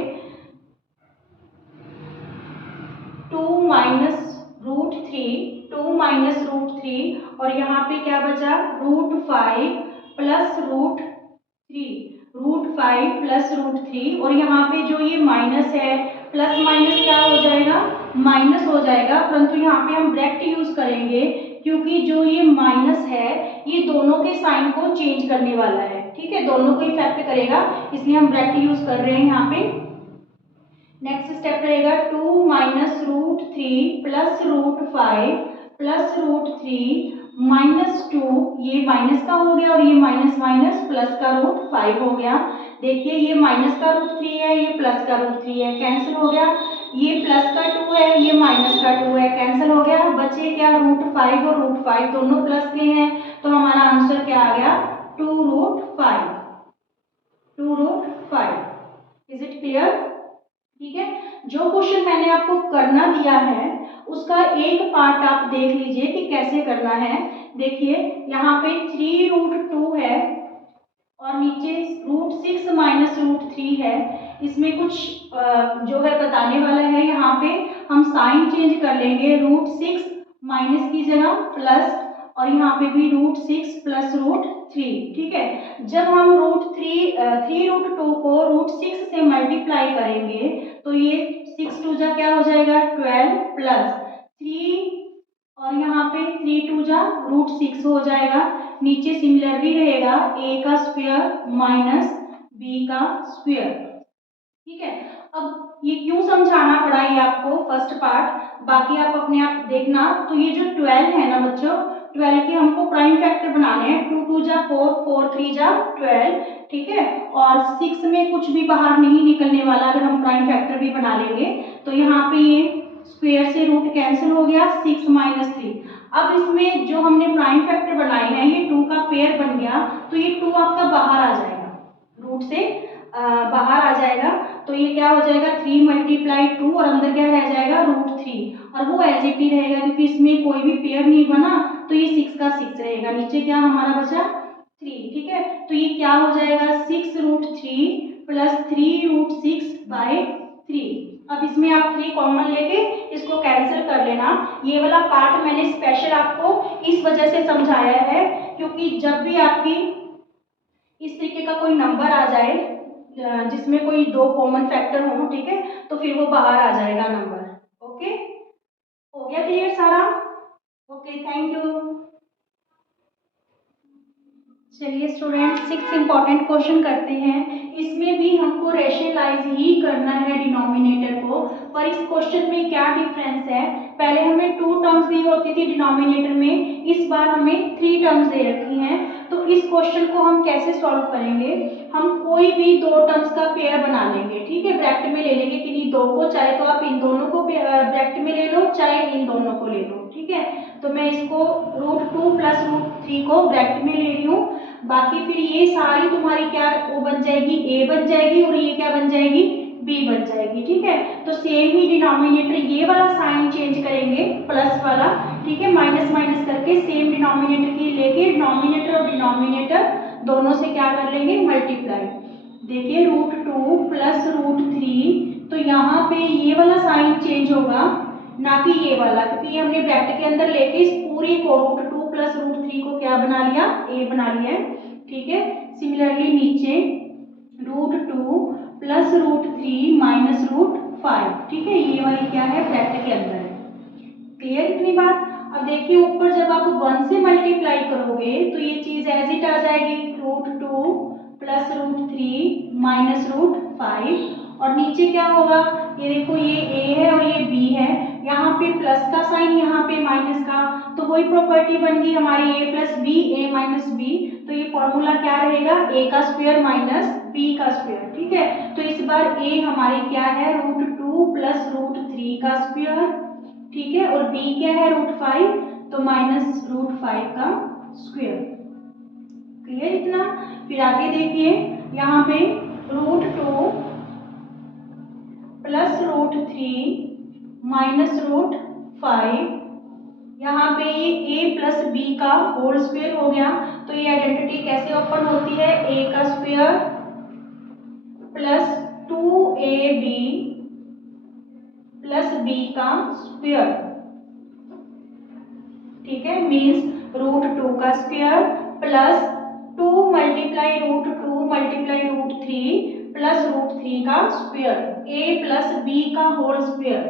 2 - √3 और यहाँ पे क्या बचा √5 प्लस √3 प्लस √3 और यहाँ पे जो ये माइनस है प्लस माइनस क्या हो जाएगा माइनस हो जाएगा, परंतु यहाँ पे हम ब्रैकेट यूज करेंगे क्योंकि जो ये माइनस है ये दोनों के साइन को चेंज करने वाला है, ठीक है, दोनों को इफेक्ट करेगा, इसलिए हम ब्रैकेट यूज कर रहे हैं यहाँ पे। नेक्स्ट स्टेप रहेगा 2 - √3 प्लस √5 प्लस √3 -2, ये माइनस का हो गया और ये माइनस माइनस प्लस का √5 हो गया। देखिए ये माइनस का √3 है, ये प्लस का √3 है, कैंसिल हो गया। ये प्लस का 2 है, ये माइनस का 2 है, कैंसिल हो गया। बचे क्या √5 और √5 दोनों प्लस के हैं, तो हमारा आंसर क्या आ गया 2√5। इज इट क्लियर, ठीक है। जो क्वेश्चन मैंने आपको करना दिया है उसका एक पार्ट आप देख लीजिए कि कैसे करना है। देखिए यहाँ पे 3√2 है और नीचे √6 - √3 है, इसमें कुछ जो है बताने वाला है। यहाँ पे हम साइन चेंज कर लेंगे, √6 माइनस की जगह प्लस और यहाँ पे भी √6 प्लस √3, ठीक है। जब हम √3 को √6 से मल्टीप्लाई करेंगे तो ये 6 2 जा क्या हो जाएगा 12 प्लस 3 और यहाँ पे 3 2 जा √6 हो जाएगा। नीचे सिमिलरली रहेगा a का स्क्वायर माइनस b का स्क्वायर, ठीक है। अब ये क्यों समझाना पड़ा ये आपको फर्स्ट पार्ट, बाकी आप अपने आप देखना। तो ये जो 12 है ना बच्चों, 12 के हमको प्राइम फैक्टर बनाने हैं, 2 2 जा 4 4 3 जा 12, ठीक है। और 6 में कुछ भी बाहर नहीं निकलने वाला, अगर हम प्राइम फैक्टर भी बना लेंगे तो यहाँ पे ये स्क्वायर से रूट कैंसिल हो गया 6 - 3। अब इसमें जो हमने प्राइम फैक्टर बनाए हैं ये 2 का पेयर बन गया, तो ये 2 आपका बाहर आ जाएगा, रूट से बाहर आ जाएगा, तो ये क्या हो जाएगा 3 × 2 और अंदर क्या रह जाएगा √3 और वो एज इट ही रहेगा क्योंकि इसमें कोई भी पेयर नहीं बना, तो ये 6 का 6 रहेगा, नीचे क्या हमारा बचा 3, ठीक है। तो ये क्या हो जाएगा 6√3 प्लस 3√6/3। अब इसमें आप 3 कॉमन लेके इसको कैंसिल कर लेना। ये वाला पार्ट मैंने स्पेशल आपको इस वजह से समझाया है क्योंकि जब भी आपकी इस तरीके का कोई नंबर आ जाए जिसमें कोई 2 कॉमन फैक्टर हो, ठीक है, तो फिर वो बाहर आ जाएगा नंबर। ओके, हो गया क्लियर सारा? Okay, thank you. चलिए स्टूडेंट 6 इंपॉर्टेंट क्वेश्चन करते हैं। इसमें भी हमको रेशनलाइज ही करना है डिनोमिनेटर को, पर इस क्वेश्चन में क्या डिफरेंस है, पहले हमें 2 टर्म्स दी होती थी डिनोमिनेटर में, इस बार हमें 3 टर्म्स दे रखी हैं। तो इस क्वेश्चन को हम कैसे सॉल्व करेंगे, हम कोई भी 2 टर्म्स का पेयर बना लेंगे, ठीक है, ब्रैकेट में ले लेंगे किन्हीं 2 को, चाहे तो आप इन दोनों को ब्रैकेट में ले लो चाहे इन दोनों को ले लो, ठीक है। तो मैं इसको √2 प्लस √3 को ब्रैकेट में ले रही हूँ, बाकी फिर ये सारी तुम्हारी क्या वो बन जाएगी a बन जाएगी और ये क्या बन जाएगी b बन जाएगी, ठीक है। तो सेम ही डिनोमिनेटर ये वाला साइन चेंज करेंगे प्लस वाला, ठीक है, माइनस माइनस करके सेम डिनोमिनेटर की लेके डिनोमिनेटर और डिनोमिनेटर दोनों से क्या कर लेंगे मल्टीप्लाई। देखिए √2 प्लस √3, तो यहाँ पे ये वाला साइन चेंज होगा ना कि ये वाला, क्योंकि ये हमने ब्रैकेट के अंदर लेके इस पूरी को √2 प्लस √3 को क्या बना लिया a बना लिया है, ठीक है। सिमिलरली नीचे √2 प्लस √3 माइनस 5, ठीक है, ये वाली क्या है ब्रैकेट के अंदर है। क्लियर इतनी बात। अब देखिए ऊपर जब आप 1 से मल्टीप्लाई करोगे तो ये चीज एज इट आ जाएगी, √2 प्लस √3 माइनस √5, और नीचे क्या होगा, ये देखो ये a है और ये b है, यहाँ पे प्लस का साइन, यहाँ पे माइनस का, तो वही प्रॉपर्टी बन गई हमारी a plus B, a minus B, तो ये फॉर्मूला क्या रहेगा, a का स्क्वायर माइनस b का स्क्वायर, ठीक है। तो इस बार a हमारी क्या है, √2 प्लस √3 का स्क्वायर, ठीक है, और b क्या है √5, तो माइनस √5 का स्क्वायर। क्लियर इतना। फिर आगे देखिए यहाँ पे √2 प्लस √3 माइनस √5, यहाँ पे ये a प्लस बी का होल स्क्वायर हो गया, तो ये आइडेंटिटी कैसे ओपन होती है, a का square plus 2ab plus b का स्क्वायर, ठीक है, मीन्स √2 का square plus 2 multiply √2 multiply √3 plus √3 का स्क्वायर, a प्लस b का whole square,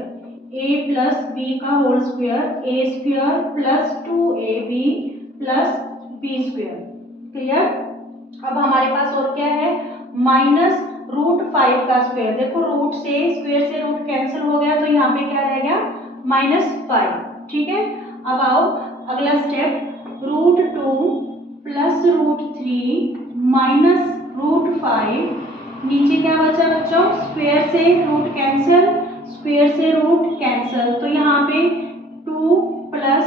a plus b का whole square, a square plus 2ab plus b square. Clear. अब हमारे पास और क्या है, माइनस √5 का स्क्वायर, देखो रूट से स्क्वायर से रूट कैंसिल हो गया, तो यहाँ पे क्या रह गया, -5, ठीक है। अब आओ अगला स्टेप, √2 प्लस √3 माइनस √5, नीचे क्या बचा बच्चों, स्क्वायर से रूट कैंसिल, स्क्वायर से रूट कैंसिल, तो यहाँ पे 2 प्लस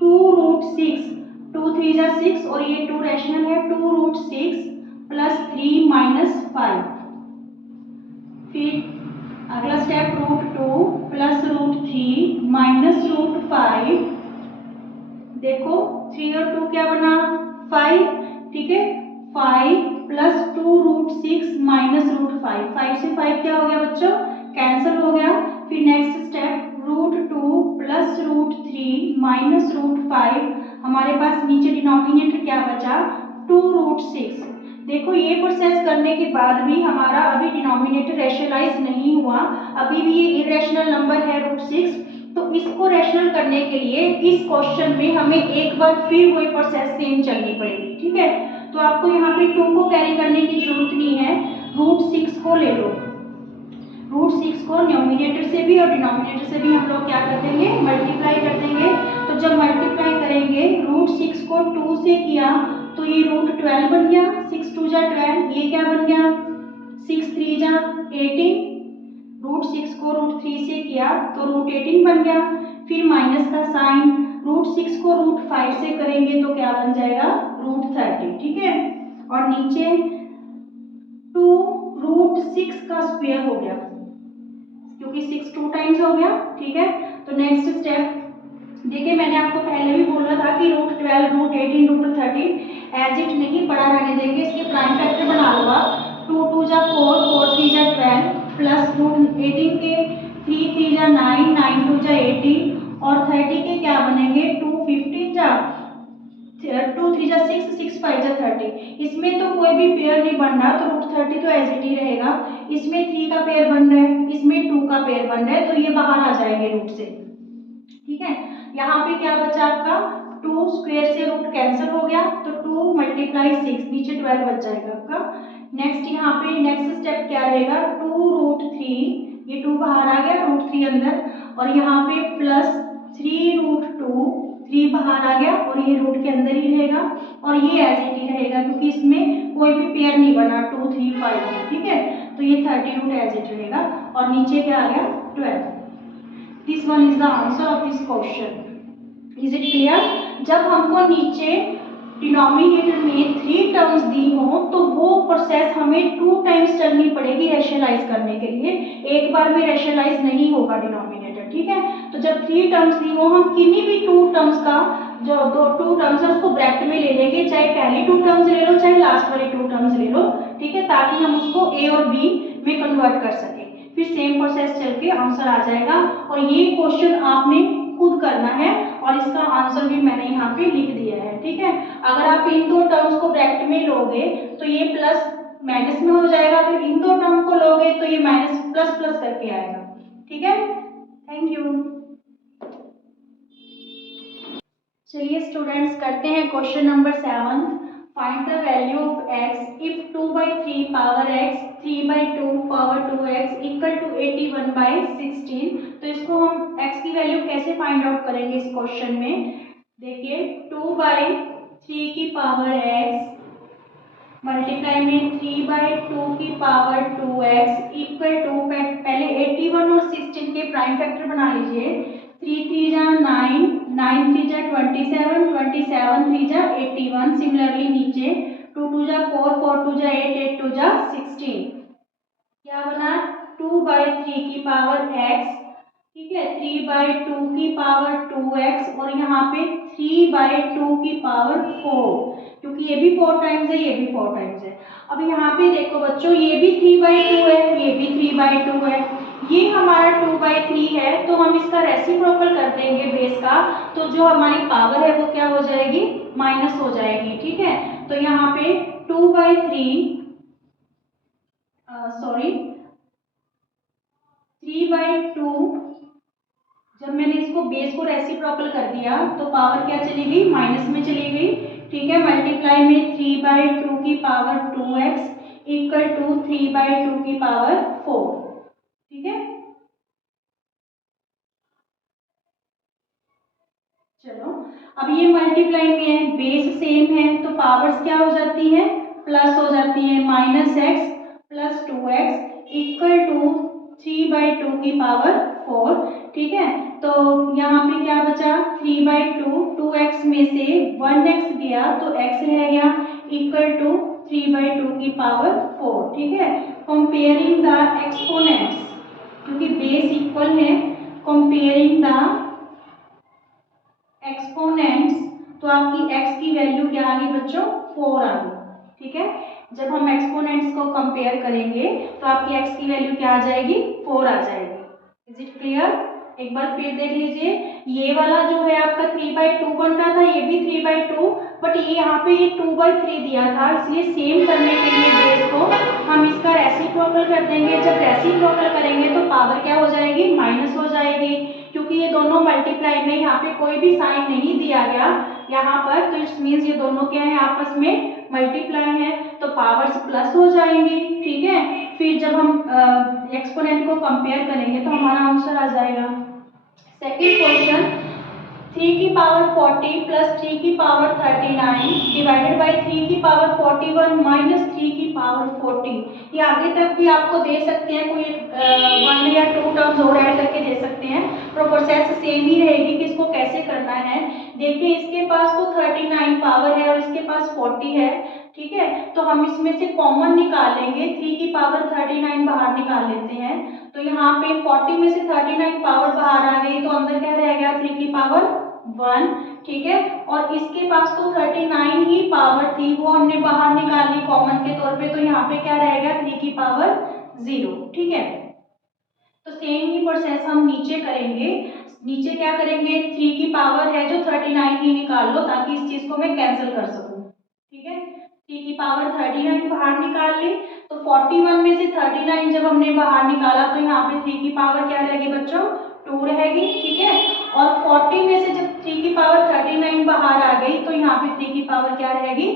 2√6, 2 3 जा 6 और ये 2 रैशनल है, 2√6 प्लस 3 माइनस 5। फिर अगला स्टेप, √2 प्लस √3 माइनस √5, देखो 3 और 2 क्या बना, 5, ठीक है, 5 प्लस 2√6 माइनस √5, 5 से 5 क्या हो गया बच्चों, कैंसिल हो गया। फिर नेक्स्ट स्टेप, √2 प्लस √3 माइनस √5, हमारे पास नीचे डिनोमिनेटर क्या बचा, 2√6। देखो ये प्रोसेस करने के बाद भी हमारा अभी डिनोमिनेटर रैशनलाइज नहीं हुआ, अभी भी ये इरेशनल नंबर है √6, तो इसको रैशनल करने के लिए इस क्वेश्चन में हमें एक बार फिर वही प्रोसेस सेम चलनी पड़ेगी, ठीक है। तो आपको यहाँ पे 2 को कैरी करने की जरूरत नहीं है, √6 को ले लो, √6 को न्यूमिनेटर से भी और डिनोमिनेटर से भी हम लोग क्या कर देंगे, मल्टीप्लाई कर देंगे। तो जब मल्टीप्लाई करेंगे, √6 को 2 से किया तो ये √12 बन गया, 6 2 जा 12, ये क्या बन गया, 6 3 जा 18, √6 को √3 से किया तो √18 बन गया। फिर माइनस का साइन, √6 को √5 से करेंगे तो क्या बन जाएगा, √30, ठीक है। और नीचे 2√6 का स्क्वायर हो गया, क्योंकि 6 2 टाइम्स हो गया, ठीक है। तो नेक्स्ट स्टेप देखिए, मैंने आपको पहले भी बोला था कि √12 √18 √30 एज इट नहीं पड़ा रहने देंगे, इसके प्राइम फैक्टर बना लो आप, 2 2 जा 4 4 3 जा 12 प्लस √18 के 3 3 जा 9 9 2 जा 18 और 30 के क्या बनेंगे, 2 15 जा 2 3 जा 6 6 5 जा 30। इसमें तो कोई भी पेयर नहीं बन रहा, तो √30 तो एज इट ही रहेगा, इसमें 3 का पेयर बन रहा है, इसमें 2 का पेयर बन रहा है, तो ये बाहर आ जाएंगे रूट से, ठीक है। यहाँ पे क्या बचा आपका, 2 स्क्वायर से रूट कैंसिल हो गया, तो 2 मल्टीप्लाई 6, नीचे 12 बच जाएगा आपका। नेक्स्ट यहाँ पे नेक्स्ट स्टेप क्या रहेगा, 2√3, ये 2 बाहर आ गया, √3 अंदर, और यहाँ पे प्लस 3√2, 3 बाहर आ गया और ये रूट के अंदर ही रहेगा, और ये एज इट ही रहेगा क्योंकि इसमें कोई भी पेयर नहीं बना 2 3 5 में, ठीक है। तो ये 30 रूट एज इट रहेगा, और नीचे क्या आ गया, 12। This one is the answer of this question. Is it clear. जब हमको नीचे डिनोमिनेटर में 3 टर्म्स दी हो तो वो प्रोसेस हमें 2 टाइम्स चलनी पड़ेगी रैशनलाइज करने के लिए, एक बार में रैशनलाइज नहीं होगा डिनोमिनेटर, ठीक है। तो जब 3 टर्म्स दी हो, हम किन्हीं भी 2 टर्म्स का जो 2 टर्म्स है उसको ब्रैकेट में ले लेंगे, चाहे पहली 2 टर्म्स ले लो चाहे लास्ट वाली 2 टर्म्स ले लो, ठीक है, ताकि हम उसको ए और बी में कन्वर्ट कर सकें। फिर सेम प्रोसेस चल के आंसर आ जाएगा, और ये क्वेश्चन आपने खुद करना है और इसका आंसर भी मैंने यहाँ पे लिख दिया है, ठीक है। अगर आप इन 2 टर्म्स को ब्रैकेट में लोगे तो ये प्लस माइनस में हो जाएगा, अगर इन दो टर्म को लोगे तो ये माइनस प्लस प्लस करके आएगा। ठीक है, थैंक यू। चलिए स्टूडेंट्स करते हैं question number 7। Find the value of x if 2/3 power x 3/2 power 2x equal to 81/16। तो इसको हम x की वैल्यू कैसे फाइंड आउट करेंगे इस क्वेश्चन में। देखिए 2/3 की पावर x मल्टीप्लाई में 3/2 की पावर 2x इक्वल टू, पहले 81 और 16 के प्राइम फैक्टर बना लीजिए। 3 3 जा 9, 9 3 जा 27, 27 3 जा 81। सिमिलरली नीचे 2 2 जा 4, 4 2 जा 8, 8 2 जा 16। क्या बना 2/3 की पावर x, ठीक है, 3/2 की पावर 2x और यहाँ पे 3/2 की पावर 4, क्योंकि ये भी 4 टाइम्स है, ये भी 4 टाइम्स है। अब यहाँ पे देखो बच्चों, ये भी 3/2 है, ये भी 3/2 है, ये हमारा 2/3 है, तो हम इसका रेसिप्रोकल कर देंगे बेस का, तो जो हमारी पावर है वो क्या हो जाएगी, माइनस हो जाएगी। ठीक है, तो यहाँ पे 2/3 सॉरी 3/2, जब मैंने इसको बेस को रेसिप्रोकल कर दिया तो पावर क्या चली गई, माइनस में चली गई। ठीक है, मल्टीप्लाई में 3/2 की पावर 2x इक्वल टू 3/2 की पावर 4। ठीक है, चलो अब ये मल्टीप्लाई में है, बेस सेम है, तो पावर्स क्या हो जाती है, प्लस हो जाती है। -x plus 2x equal to 3/2 की पावर 4। ठीक है, तो यहाँ पे क्या बचा, 3/2, 2x में से 1x गया तो x रह गया इक्वल टू 3/2 की पावर 4। ठीक है, कंपेयरिंग द एक्सपोनेंट्स, क्योंकि बेस इक्वल है, कंपेयरिंग द एक्सपोनेंट्स, तो आपकी x की वैल्यू क्या आ गई बच्चों, 4 आ गई। ठीक है, जब हम एक्सपोनेंट्स को कंपेयर करेंगे तो आपकी x की वैल्यू क्या आ जाएगी, 4 आ जाएगी। इज इट क्लियर, एक बार फिर देख लीजिए। ये वाला जो है आपका 3/2 बन रहा था, ये भी 3/2, बट ये यहाँ पे ये 2/3 दिया था, इसलिए सेम करने के लिए बेस को हम इसका रेसिप्रोकल कर देंगे। जब रेसिप्रोकल करेंगे तो पावर क्या हो जाएगी, माइनस हो जाएगी, क्योंकि ये दोनों मल्टीप्लाई में यहाँ पे कोई भी साइन नहीं दिया गया यहाँ पर, तो इट्स मीन्स ये दोनों क्या है, आपस में मल्टीप्लाई है, तो पावर्स प्लस हो जाएंगी। ठीक है, फिर जब हम एक्सपोनेंट को कंपेयर करेंगे तो हमारा आंसर आ जाएगा। सेकेंड क्वेश्चन, 3 की पावर 40 प्लस 3 की पावर 39 डिवाइडेड बाई 3 की पावर 41 माइनस 3 की पावर 40। ये आगे तक भी आपको दे सकते हैं, कोई 1 या 2 टर्म्स और ऐड करके दे सकते हैं, तो प्रोसेस सेम ही रहेगी कि इसको कैसे करना है। देखिए इसके पास तो 39 पावर है और इसके पास 40 है। ठीक है, तो हम इसमें से कॉमन निकाल लेंगे, 3 की पावर 39 बाहर निकाल लेते हैं, तो यहाँ पे 40 में से 39 पावर बाहर आ गई, तो अंदर क्या रह गया, 3 की पावर 1। ठीक है, और इसके पास तो 39 ही पावर थी, वो हमने बाहर निकाल ली कॉमन के तौर पे, तो यहाँ पे क्या रहेगा, 3 की पावर 0। ठीक है, तो सेम ही प्रोसेस हम नीचे करेंगे। नीचे क्या करेंगे, 3 की पावर है जो 39 ही निकाल लो, ताकि इस चीज को मैं कैंसिल कर सकूं। ठीक है, 3 की पावर 39 बाहर निकाल ली, तो 41 में से 39 जब हमने बाहर निकाला तो यहाँ पे 3 की पावर क्या रहेगी बच्चों, 2 रहेगी। ठीक है, और 40 में से जब 3 की पावर 39 बाहर आ गई तो यहाँ पे 3 की पावर क्या रहेगी,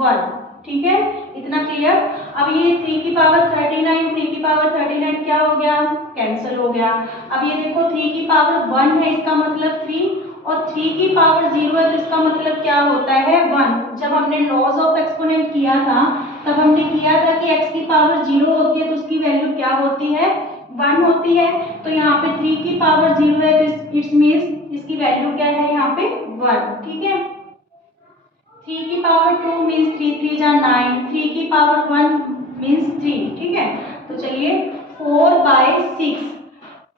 1। ठीक है, इतना क्लियर। अब ये 3 की पावर 39, 3 की पावर 39 क्या हो गया, कैंसिल हो गया। अब ये देखो 3 की पावर 1 है, इसका मतलब 3, और 3 की पावर 0 है, तो इसका मतलब क्या होता है, 1। जब हमने लॉज ऑफ एक्सपोनेंट किया था तब हमने किया था कि x की पावर 0 होती है तो उसकी वैल्यू क्या होती है, 1 होती है। तो यहाँ पे 3 की पावर 0 है तो इट्स मीन्स इसकी वैल्यू क्या है, यहाँ पे 1। ठीक है, 3 की पावर 2 मीन्स 3 3 जा 9, 3 की पावर 1 मीन्स 3। ठीक है, तो चलिए 4/6,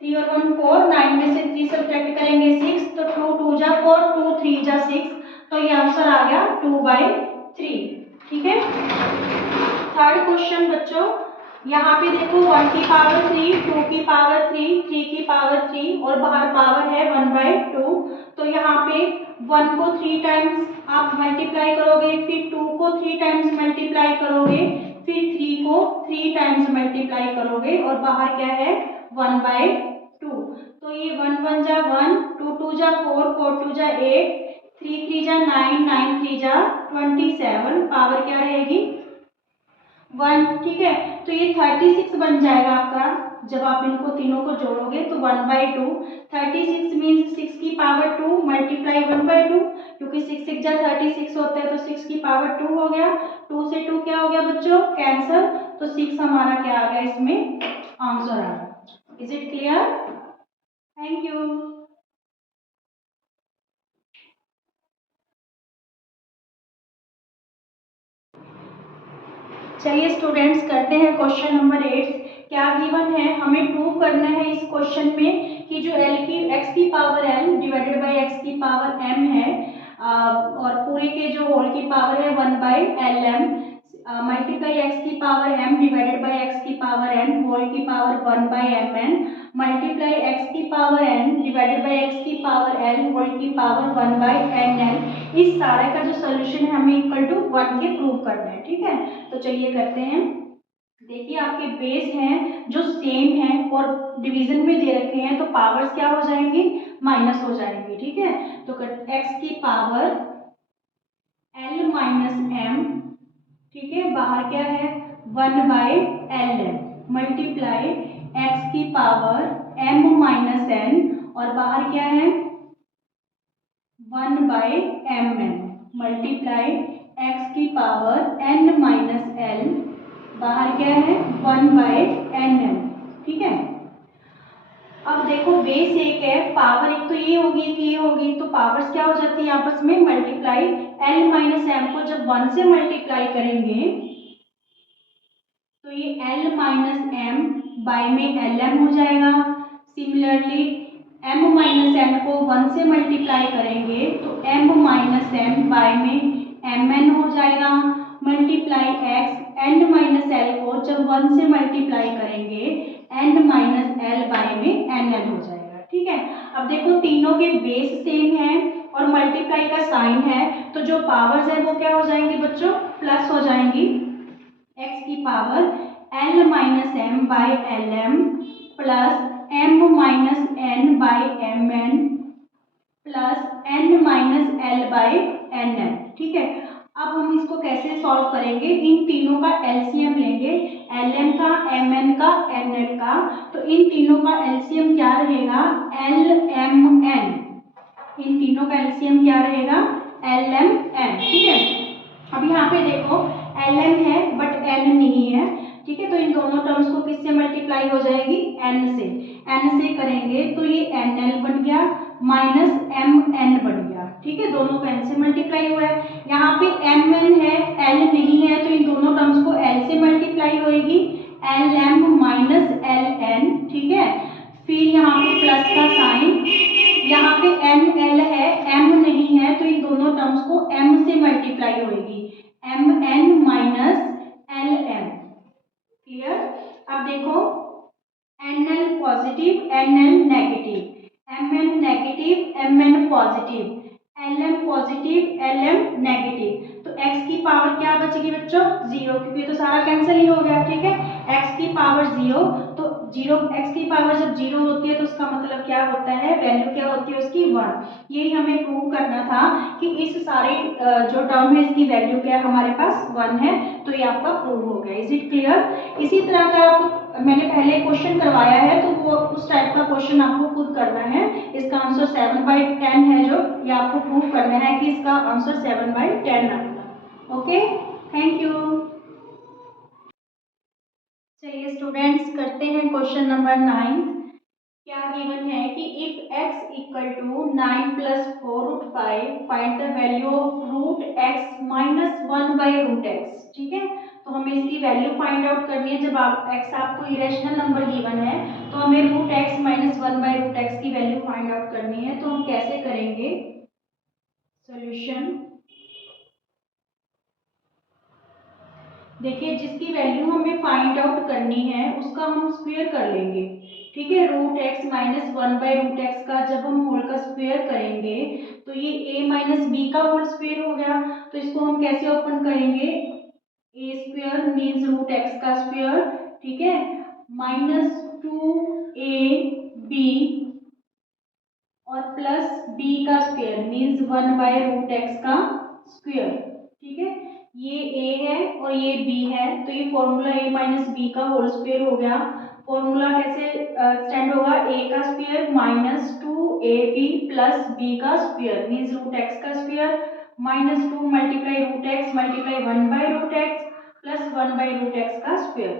3 और 1 4, 9 में से 3 सब्ट्रैक्ट करेंगे 6, तो 2 2 जा 4, 2 3 जा 6, तो ये आंसर आ गया 2/3। ठीक है, थर्ड क्वेश्चन बच्चों, यहाँ पे देखो 1 की पावर 3, 2 की पावर 3, 3 की पावर 3 और बाहर पावर है 1/2, तो यहाँ पे 1 को 3 टाइम्स आप मल्टीप्लाई करोगे, फिर 2 को 3 टाइम्स मल्टीप्लाई करोगे, फिर 3 को 3 टाइम्स मल्टीप्लाई करोगे और बाहर क्या है 1/2। तो ये 1 1 जा 1, 2 2 जा 4, 4 2 जा 8, 3 3 जा 9, 9 3 जा 27, पावर क्या रहेगी 1। ठीक है, तो ये 36 बन जाएगा आपका। जब आप इनको तीनों को जोड़ोगे तो 1/2, 36 मीन्स 6 की पावर 2 मल्टीप्लाई 1/2, क्योंकि 6 6 जा 36 होता है, तो 6 की पावर 2 हो गया। 2 से 2 क्या हो गया बच्चों कैंसल, तो 6 हमारा क्या आ गया इसमें आंसर आ गया। Is it clear? Thank you. चलिए स्टूडेंट्स करते हैं क्वेश्चन नंबर 8। क्या गिवन है, हमें प्रूव करना है इस क्वेश्चन में कि जो x की power l divided by x की पावर m है, और पूरे के जो होल की पावर है 1/lm मल्टीप्लाई x की power m divided by x की पावर n होल की पावर 1/mn मल्टीप्लाई x की power n divided by x की पावर l होल की पावर 1/nl। इस सारे का जो सोल्यूशन है हमें इक्वल टू 1 के प्रूव करना है। ठीक है, तो चलिए करते हैं। देखिए आपके बेस हैं जो सेम है और डिवीजन में दे रखे हैं, तो पावर्स क्या हो जाएंगी माइनस हो जाएंगी। ठीक है, तो x की पावर l माइनस m, ठीक है, बाहर क्या है 1/lm मल्टीप्लाई x की पावर m माइनस n और बाहर क्या है 1/mn मल्टीप्लाई x की पावर n माइनस l, बाहर क्या है 1/nn। ठीक है, अब देखो बेस एक है, पावर एक तो ये होगी कि ये होगी, तो पावर्स क्या हो जाती है आपस में मल्टीप्लाई। l माइनस m को जब 1 से मल्टीप्लाई करेंगे तो ये l माइनस m बाय में lm हो जाएगा। सिमिलरली m माइनस n को 1 से मल्टीप्लाई करेंगे तो m माइनस m बाय में mn हो जाएगा। Multiply x n minus l को जब 1 से मल्टीप्लाई करेंगे n माइनस l बाय में nn हो जाएगा। ठीक है, अब देखो तीनों के बेस सेम है और मल्टीप्लाई का साइन है, तो जो पावर्स है वो क्या हो जाएंगी बच्चों प्लस हो जाएंगी। x की power l minus m by L M plus m minus n by M N plus n minus l by N N. ठीक है, अब हम इसको कैसे सॉल्व करेंगे, इन तीनों का एलसीएम लेंगे, lm का mn का nl का, तो इन तीनों का एलसीएम क्या रहेगा lmn, इन तीनों का एलसीएम क्या रहेगा lmn। ठीक है, अब यहाँ पे देखो lm है बट n नहीं है। ठीक है, तो इन दोनों टर्म्स को किससे मल्टीप्लाई हो जाएगी n से, n से करेंगे तो ये nl बन गया माइनस mn बन गया। ठीक है, दोनों को n से मल्टीप्लाई हुआ है, यहाँ पे mn है l नहीं है, तो इन दोनों टर्म्स को l से मल्टीप्लाई होएगी lm माइनस ln। ठीक है, फिर यहाँ पे प्लस का साइन, यहाँ पे n l है m नहीं है, तो इन दोनों टर्म्स को m से मल्टीप्लाई होगी mn माइनस lm। क्लियर? अब देखो nl positive nl negative, mn negative mn positive, lm positive lm negative, तो x की पावर क्या बचेगी बच्चों 0, क्योंकि तो सारा कैंसिल ही हो गया। ठीक है, x की पावर 0, तो 0 x की पावर जब 0 होती है तो उसका मतलब क्या होता है वैल्यू क्या होती है उसकी 1। यही हमें प्रूव करना था कि इस सारे जो टर्म है इसकी वैल्यू क्या है हमारे पास 1 है, तो ये आपका प्रूव हो गया। Is it clear? इसी तरह का आप मैंने पहले क्वेश्चन करवाया है, तो वो उस टाइप का क्वेश्चन आपको खुद करना है। इसका आंसर 7/10 है, जो ये आपको प्रूव करना है कि इसका आंसर 7/10 आएगा। Okay, thank you. चलिए स्टूडेंट्स करते हैं क्वेश्चन नंबर 9। क्या गिवन है कि if x equal to 9 plus 4 root 5 find the value of root x minus 1 by root x. ठीक है, तो हमें इसकी वैल्यू फाइंड आउट करनी है। जब आप x आपको इरेशनल नंबर गिवन है तो हमें root x minus 1 by root x की वैल्यू फाइंड आउट करनी है। तो हम कैसे करेंगे सोल्यूशन, देखिए जिसकी वैल्यू हमें फाइंड आउट करनी है उसका हम स्क्वायर कर लेंगे। ठीक है, root x minus 1 by root x का जब हम होल का स्क्वायर करेंगे तो ये a माइनस बी का होल स्क्वायर हो गया। तो इसको हम कैसे ओपन करेंगे, ए स्क्वायर मीन्स रूट एक्स का स्क्वायर, ठीक है, माइनस 2ab और प्लस बी का स्क्वायर मीन्स 1/√x का स्क्वायर, ठीक है। ये a है और ये b है, तो ये फॉर्मूला a माइनस बी का होल स्क्वायर हो गया। फॉर्मूला कैसे एक्सटेंड होगा, a का square minus 2ab plus b का स्क्वायर मीन्स रूट एक्स का square minus 2 multiply root x multiply 1/√x plus 1/√x का square.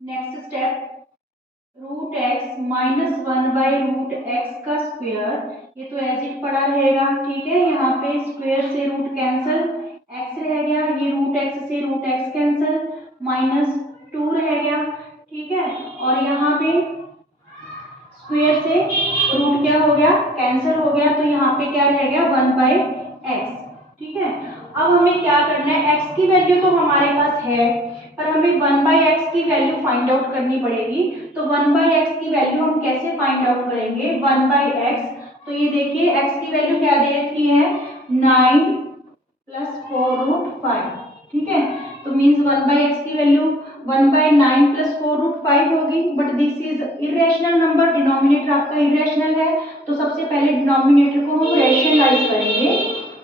Next step, root x minus 1/√x का स्क्वायर, ये तो एज इट पड़ा रहेगा, ठीक है। यहाँ पे स्क्वायर से रूट कैंसल, x रह गया, ये रूट एक्स से रूट एक्स कैंसल, माइनस 2 रह गया, ठीक है। और यहाँ पे स्क्वायर से रूट क्या हो गया, कैंसल हो गया, तो यहाँ पे क्या रह गया 1/x, ठीक है। अब हमें क्या करना है, x की वैल्यू तो हमारे पास है, पर हमें 1/x की वैल्यू फाइंड आउट करनी पड़ेगी। तो 1/x की वैल्यू हम कैसे फाइंड आउट करेंगे, 1/x, तो ये देखिए x की वैल्यू क्या दे रखी है 9 प्लस 4√5, ठीक है। तो मीन्स 1/x की वैल्यू 1/9 प्लस 4√5 होगी, but this is irrational number, denominator आपका इरेशनल है, तो सबसे पहले डिनोमिनेटर को हम रेशनलाइज करेंगे।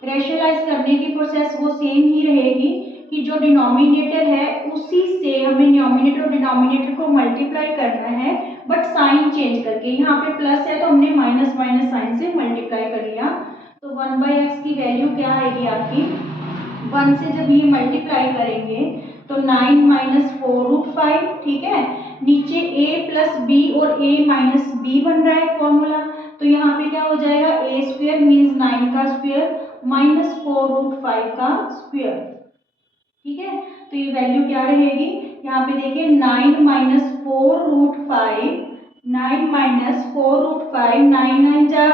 रेशनलाइज करने की प्रोसेस वो सेम ही रहेगी कि जो डिनोमिनेटर है उसी से हमें न्यूमरेटर और डिनोमिनेटर को मल्टीप्लाई करना है, बट साइन चेंज करके। यहाँ पे प्लस है तो हमने माइनस माइनस साइन से मल्टीप्लाई कर लिया, तो 1/x की वैल्यू क्या आएगी आपकी, 1 से जब ये मल्टीप्लाई करेंगे तो 9 माइनस 4√5, ठीक है। नीचे a प्लस बी और a माइनस बी बन रहा है फॉर्मूला, तो यहाँ पे क्या हो जाएगा a स्क्वायर मीन्स 9 का स्क्वायर माइनस 4√5 का स्क्वायर, ठीक है। तो ये वैल्यू क्या रहेगी, यहाँ पे देखिए 9 माइनस 4√5, 9 माइनस 4√5, 9 9 जा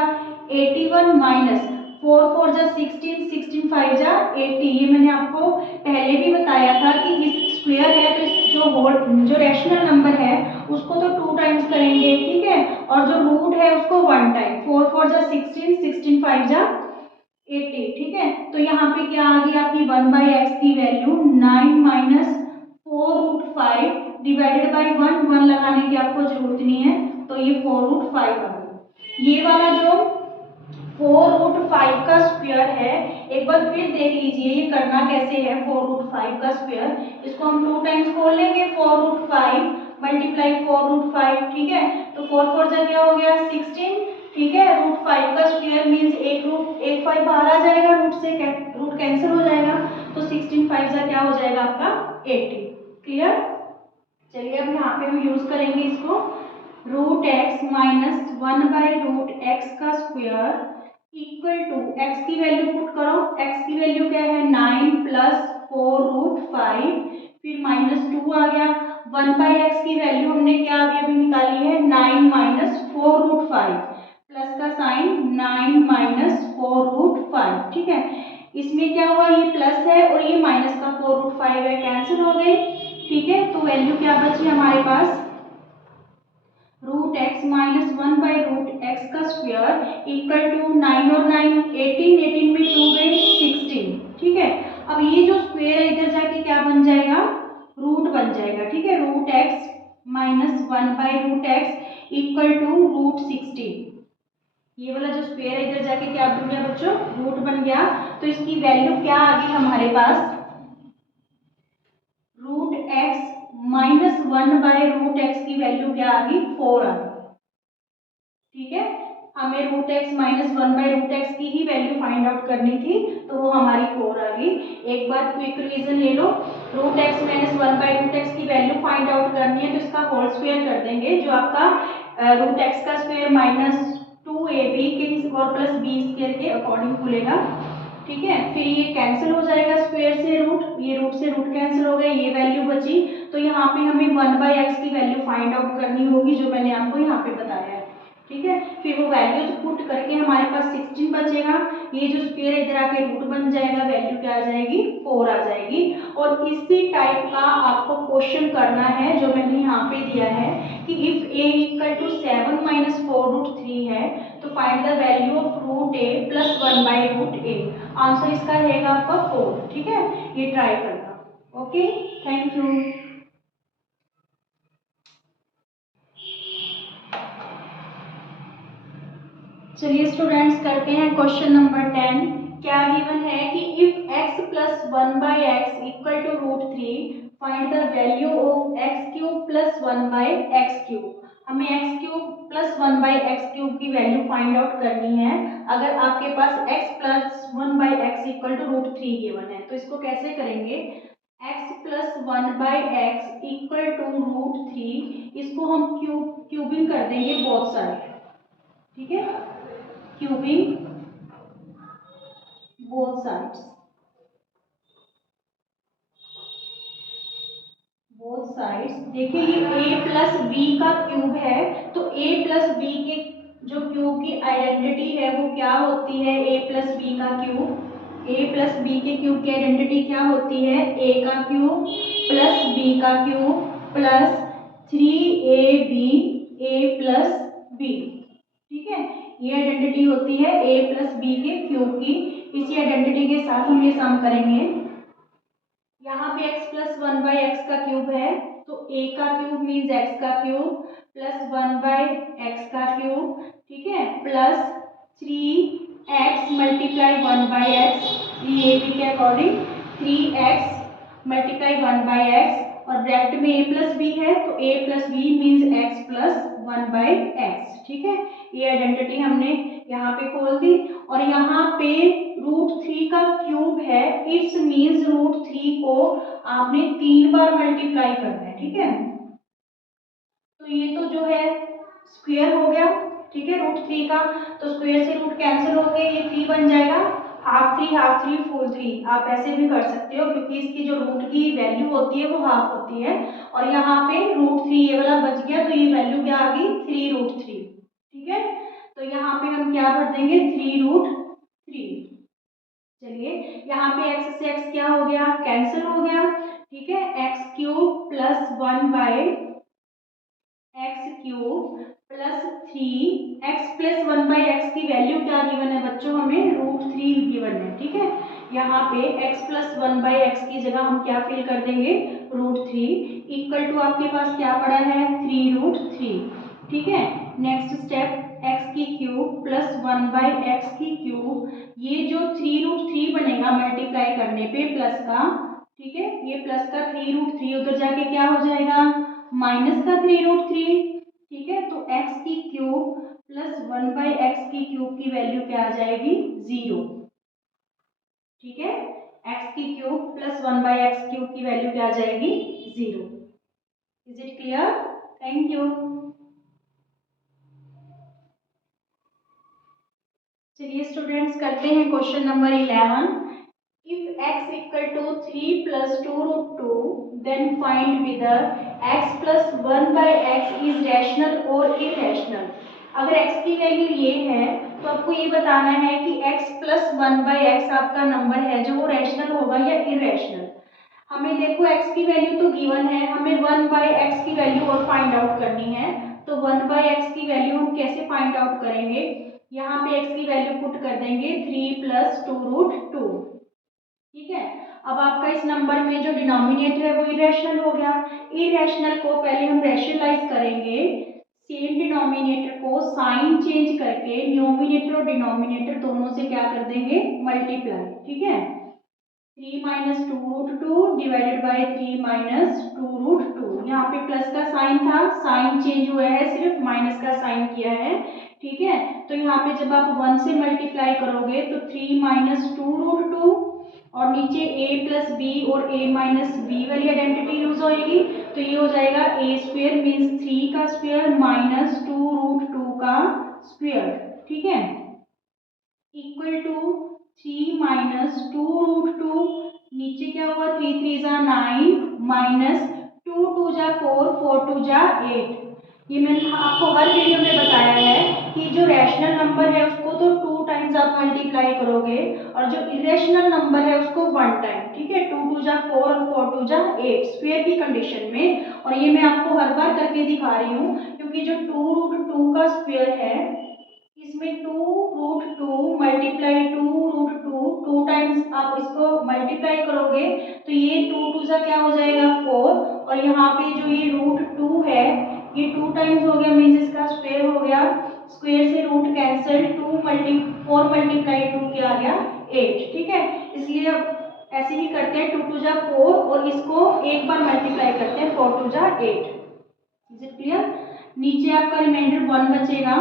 81 माइनस 4 4 जा 16, 16 5 जा 80। ये मैंने आपको पहले भी बताया था कि इस स्क्वायर है तो इस जो रैशनल नंबर है उसको तो 2 टाइम्स करेंगे, ठीक है, और जो रूट है उसको 1 टाइम, 4 4 जा 16, 16 5 जा 80, ठीक है। तो यहाँ पे क्या आ गई आपकी 1/x की वैल्यू 9 माइनस 4√5 डिवाइडेड बाई 1 लगाने की आपको जरूरत नहीं है, तो ये 4√5 आ गई। ये वाला जो 4√5 का स्क्वायर है, एक बार फिर देख लीजिए ये करना कैसे है। 4√5 का स्क्वायर, इसको हम 2 टाइम्स खोल लेंगे, 4√5 मल्टीप्लाई 4√5, ठीक है। तो 4 4 जा क्या हो गया 16, ठीक है। √5 का स्क्वायर मीन्स एक 5 बाहर आ जाएगा, रूट कैंसिल हो जाएगा, तो 16 5 जा क्या हो जाएगा आपका 80, क्लियर। चलिए अब यहाँ पे हम यूज करेंगे इसको, रूट एक्स माइनस 1/√x का स्क्वायर इक्वल टू, एक्स की वैल्यू पुट करो, एक्स की वैल्यू क्या है 9 प्लस 4√5, फिर माइनस 2 आ गया, 1/x की वैल्यू हमने क्या अभी निकाली है 9 माइनस 4√5, प्लस का साइन 9 माइनस 4√5, ठीक है। इसमें क्या हुआ, ये प्लस है और ये माइनस का 4√5 है, कैंसिल हो गए, ठीक है। तो वैल्यू क्या बची हमारे पास, रूट एक्स माइनस 1/√x का स्क्वायर इक्वल टू 9 और 9 18, 18 में 2 गए 16, ठीक है। अब ये जो स्क्वायर है इधर जाके क्या बन जाएगा, रूट बन जाएगा, ठीक है। Root x minus 1/√x equal to √16, ये वाला जो स्क्वायर है इधर जाके क्या बन गया बच्चों, रूट बन गया। तो इसकी वैल्यू क्या आ गई हमारे पास, रूट एक्स माइनस 1/√x की वैल्यू क्या आ गई 4 आ गई, ठीक है। हमें रूट एक्स माइनस 1/√x की ही वैल्यू फाइंड आउट करनी थी, तो वो हमारी 4 आ गई। एक बार क्विक रिवीजन ले लो, रूट एक्स माइनस 1/√x की वैल्यू फाइंड आउट करनी है तो इसका होल स्क्वायर कर देंगे, जो आपका रूट एक्स का स्क्वायर माइनस 2ab के और प्लस बी स्क्वायर के अकॉर्डिंग खुलेगा, ठीक है। फिर ये कैंसिल हो जाएगा स्क्वायर से रूट, ये रूट से रूट कैंसिल हो गए, ये वैल्यू बची। तो यहाँ पे हमें 1/x की वैल्यू फाइंड आउट करनी होगी, जो मैंने आपको यहाँ पे बताया है, ठीक है। फिर वो वैल्यूज पुट करके हमारे पास 16 बचेगा, ये जो स्क्वायर इधर आके रूट बन जाएगा, वैल्यू क्या आ जाएगी 4 आ जाएगी। और इसी टाइप का आपको क्वेश्चन करना है जो मैंने यहाँ पे दिया है कि if a equal to 7 minus 4√3 है तो find the value of root a plus 1/√a। Answer इसका रहेगा आपका 4, ठीक है। ये ट्राई करना। Okay, thank you. चलिए स्टूडेंट्स करते हैं क्वेश्चन नंबर 10। क्या गिवन है कि if x plus 1/x equal to √3 find the value of x cube plus 1/x cube. हमें x cube plus 1/x cube की वैल्यू फाइंड आउट करनी है। अगर आपके पास x plus 1/x equal to √3 given है तो इसको कैसे करेंगे? x plus 1/x equal to √3, इसको हम क्यूबिंग कर देंगे बोथ साइड। ठीक है, cubing both sides, both sides. देखिए ये a प्लस बी का क्यूब है, तो a प्लस बी के जो क्यूब की आइडेंटिटी है वो क्या होती है? a प्लस बी का क्यूब। a प्लस बी के क्यूब की आइडेंटिटी क्या होती है? a का क्यूब प्लस b का cube plus 3ab a plus b। ठीक है, ये आइडेंटिटी होती है a प्लस बी के क्यूब की। इसी आइडेंटिटी के साथ हम ये सम करेंगे। यहाँ पे x प्लस 1/x का क्यूब है, तो a का क्यूब मीन्स x का क्यूब प्लस 1/x का क्यूब, ठीक है, plus 3x multiply 1/x, 3ab के अकॉर्डिंग 3x मल्टीप्लाई 1/x, और ब्रैकेट में a प्लस बी है तो a plus B means x plus 1/x। ठीक है, ये आइडेंटिटी हमने यहाँ पे खोल दी। और यहाँ पे √3 का क्यूब है, इट्स मीन्स √3 को आपने 3 बार मल्टीप्लाई करना है। ठीक है, तो ये तो जो है स्क्वायर हो गया। ठीक है, √3 का, तो स्क्वायर से रूट कैंसिल हो गए, ये 3 बन जाएगा। हाफ 3 फुल 3 आप ऐसे भी कर सकते हो, क्योंकि इसकी जो रूट की वैल्यू होती है वो हाफ होती है। और यहाँ पे √3 ये वाला बच गया, तो ये वैल्यू क्या आ गई? 3√3। ठीक है, तो यहाँ पे हम क्या भर देंगे? 3√3। चलिए यहाँ पे x से x क्या हो गया? कैंसिल हो गया। ठीक है, x cube plus 1/x cube plus 3x plus 1/x की वैल्यू क्या गिवन है बच्चों? हमें √3 गिवन है। ठीक है, यहाँ पे x प्लस 1/x की जगह हम क्या फिल कर देंगे? √3 इक्वल टू आपके पास क्या पड़ा है? 3√3। ठीक है, नेक्स्ट स्टेप x की क्यूब प्लस 1/x की क्यूब, ये जो 3√3 बनेगा मल्टीप्लाई करने पे प्लस का, ठीक है, ये प्लस का 3√3 उधर जाके क्या हो जाएगा? माइनस का 3√3। ठीक है, तो x की क्यूब प्लस 1/x की क्यूब की वैल्यू क्या आ जाएगी? 0। ठीक है, x की क्यूब प्लस 1/x क्यूब की वैल्यू क्या आ जाएगी? 0। Is it clear? Thank you. चलिए स्टूडेंट्स करते हैं question number 11। If x equal to 3 plus 2√2, then find whether x plus 1/x is rational or irrational। अगर x की वैल्यू ये है तो आपको ये बताना है कि x plus 1/x आपका नंबर है जो वो रैशनल होगा या इरेशनल। हमें देखो x की वैल्यू तो गिवन है, हमें 1/x की वैल्यू और फाइंड आउट करनी है। तो 1/x की वैल्यू हम कैसे फाइंड आउट करेंगे? यहाँ पे x की वैल्यू पुट कर देंगे 3 प्लस 2√2। ठीक है, अब आपका इस नंबर में जो डिनोमिनेटर है वो इरेशनल हो गया। इरेशनल को पहले हम रैशनलाइज करेंगे, सेम डिनोमिनेटर को साइन चेंज करके न्यूमिनेटर और डिनोमिनेटर दोनों से क्या कर देंगे? मल्टीप्लाई। ठीक है, 3 माइनस 2√2 डिवाइडेड बाई 3 माइनस 2√2। यहाँ पे प्लस का साइन था, साइन चेंज हुआ है, सिर्फ माइनस का साइन किया है। ठीक है, तो यहाँ पे जब आप 1 से मल्टीप्लाई करोगे तो 3 माइनस 2√2 और नीचे a प्लस बी और a माइनस बी वाली आइडेंटिटी यूज होएगी, तो ये हो जाएगा a स्क्वायर मीन्स 3 का स्क्वायर माइनस 2√2 का स्क्वायर। ठीक है, इक्वल टू 3 माइनस 2√2, नीचे क्या हुआ? 3 3 जा 9 माइनस 2 2 जा 4 4 2 जा 8। ये मैंने आपको हर वीडियो में बताया है कि जो रैशनल नंबर है उसको तो 2 टाइम्स आप मल्टीप्लाई करोगे और जो इरेशनल नंबर है उसको 1 टाइम। ठीक है, 2 2 जा 4 और 4 2 जा 8 स्क्वायर की कंडीशन में। और ये मैं आपको हर बार करके दिखा रही हूँ, क्योंकि जो 2√2 का स्क्वायर है इस इसमें 2√2 मल्टीप्लाई 2√2 टू टाइम्स आप इसको मल्टीप्लाई करोगे तो ये 2 जा क्या हो जाएगा 4, और यहाँ पे जो ये √2 है ये 2 टाइम्स हो गया, मीन्स इसका स्क्वायर हो गया, स्क्वायर से रूट कैंसिल, 4 मल्टीप्लाई 2 क्या आ गया 8, ठीक है। इसलिए अब ऐसे ही करते हैं, 2 जा 4 और इसको एक बार मल्टीप्लाई करते हैं, 4 जा 8। Is it clear? नीचे आपका रिमाइंडर 1 बचेगा,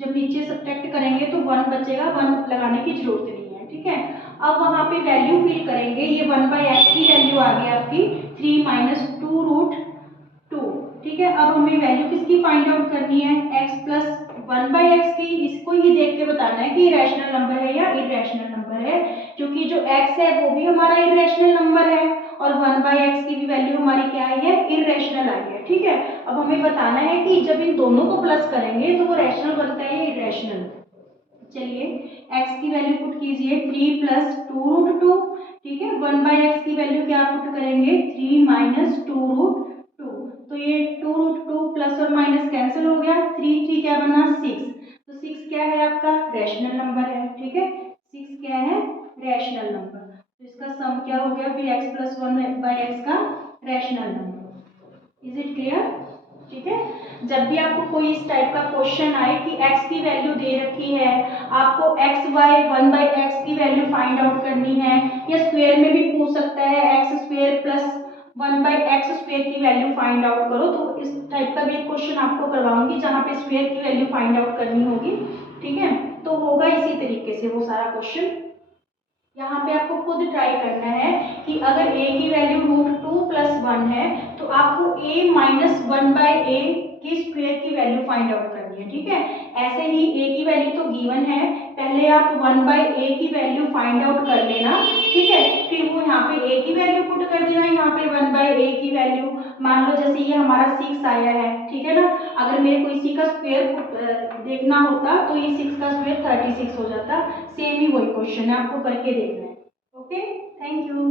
जब नीचे सब्ट्रैक्ट करेंगे तो 1 बचेगा, 1 लगाने की जरूरत नहीं है, ठीक है। अब वहां पे वैल्यू फिल करेंगे, ये 1/x की वैल्यू आ गई आपकी 3 माइनस 2√2, ठीक है। अब हमें वैल्यू किसकी फाइंड आउट करनी है, x प्लस 1/x की। इसको ही देख के बताना है कि रैशनल नंबर है या इरेशनल नंबर है, क्योंकि जो x है वो भी हमारा इरेशनल नंबर है और 1/x की भी वैल्यू हमारी क्या आई है, इरेशनल आई है, ठीक है। अब हमें बताना है कि जब इन दोनों को प्लस करेंगे तो वो रैशनल बनता है या इरेशनल। चलिए x की वैल्यू पुट कीजिए 3 प्लस 2√2, ठीक है। 1/x की वैल्यू क्या पुट करेंगे 3 माइनस 2√2, तो ये 2√2 प्लस और माइनस कैंसिल हो गया, 3 क्या बना 6, तो 6 क्या है आपका रैशनल नंबर है, ठीक है। 6 क्या है रैशनल नंबर, तो इसका सम क्या हो गया फिर x प्लस 1/x का rational number. Is it clear? ठीक है। जब भी आपको कोई इस टाइप का क्वेश्चन आए कि x की वैल्यू दे रखी है, आपको x y 1/x की वैल्यू फाइंड आउट करनी है, या स्क्वायर में भी पूछ सकता है x² प्लस 1/x² की वैल्यू फाइंड आउट करो, तो इस टाइप का भी एक क्वेश्चन आपको करवाऊंगी जहां पे स्क्वायर की वैल्यू फाइंड आउट करनी होगी, ठीक है। तो होगा इसी तरीके से वो सारा क्वेश्चन। यहाँ पे आपको खुद ट्राई करना है कि अगर a की वैल्यू √2 प्लस 1 है तो आपको a माइनस 1/a की स्क्वायर की वैल्यू फाइंड आउट करनी है, ठीक है। ऐसे ही a की वैल्यू तो गिवन है, पहले आप 1/a की वैल्यू फाइंड आउट कर लेना, ठीक है। फिर वो यहाँ पे a की वैल्यू पुट कर देना, यहाँ पे 1/a की वैल्यू, मान लो जैसे ये हमारा 6 आया है, ठीक है ना। अगर मेरे को इसी का स्क्वायर देखना होता तो ये 6 का स्क्वायर 36 हो जाता। सेम ही वही क्वेश्चन है, आपको करके देखना है। Okay, thank you.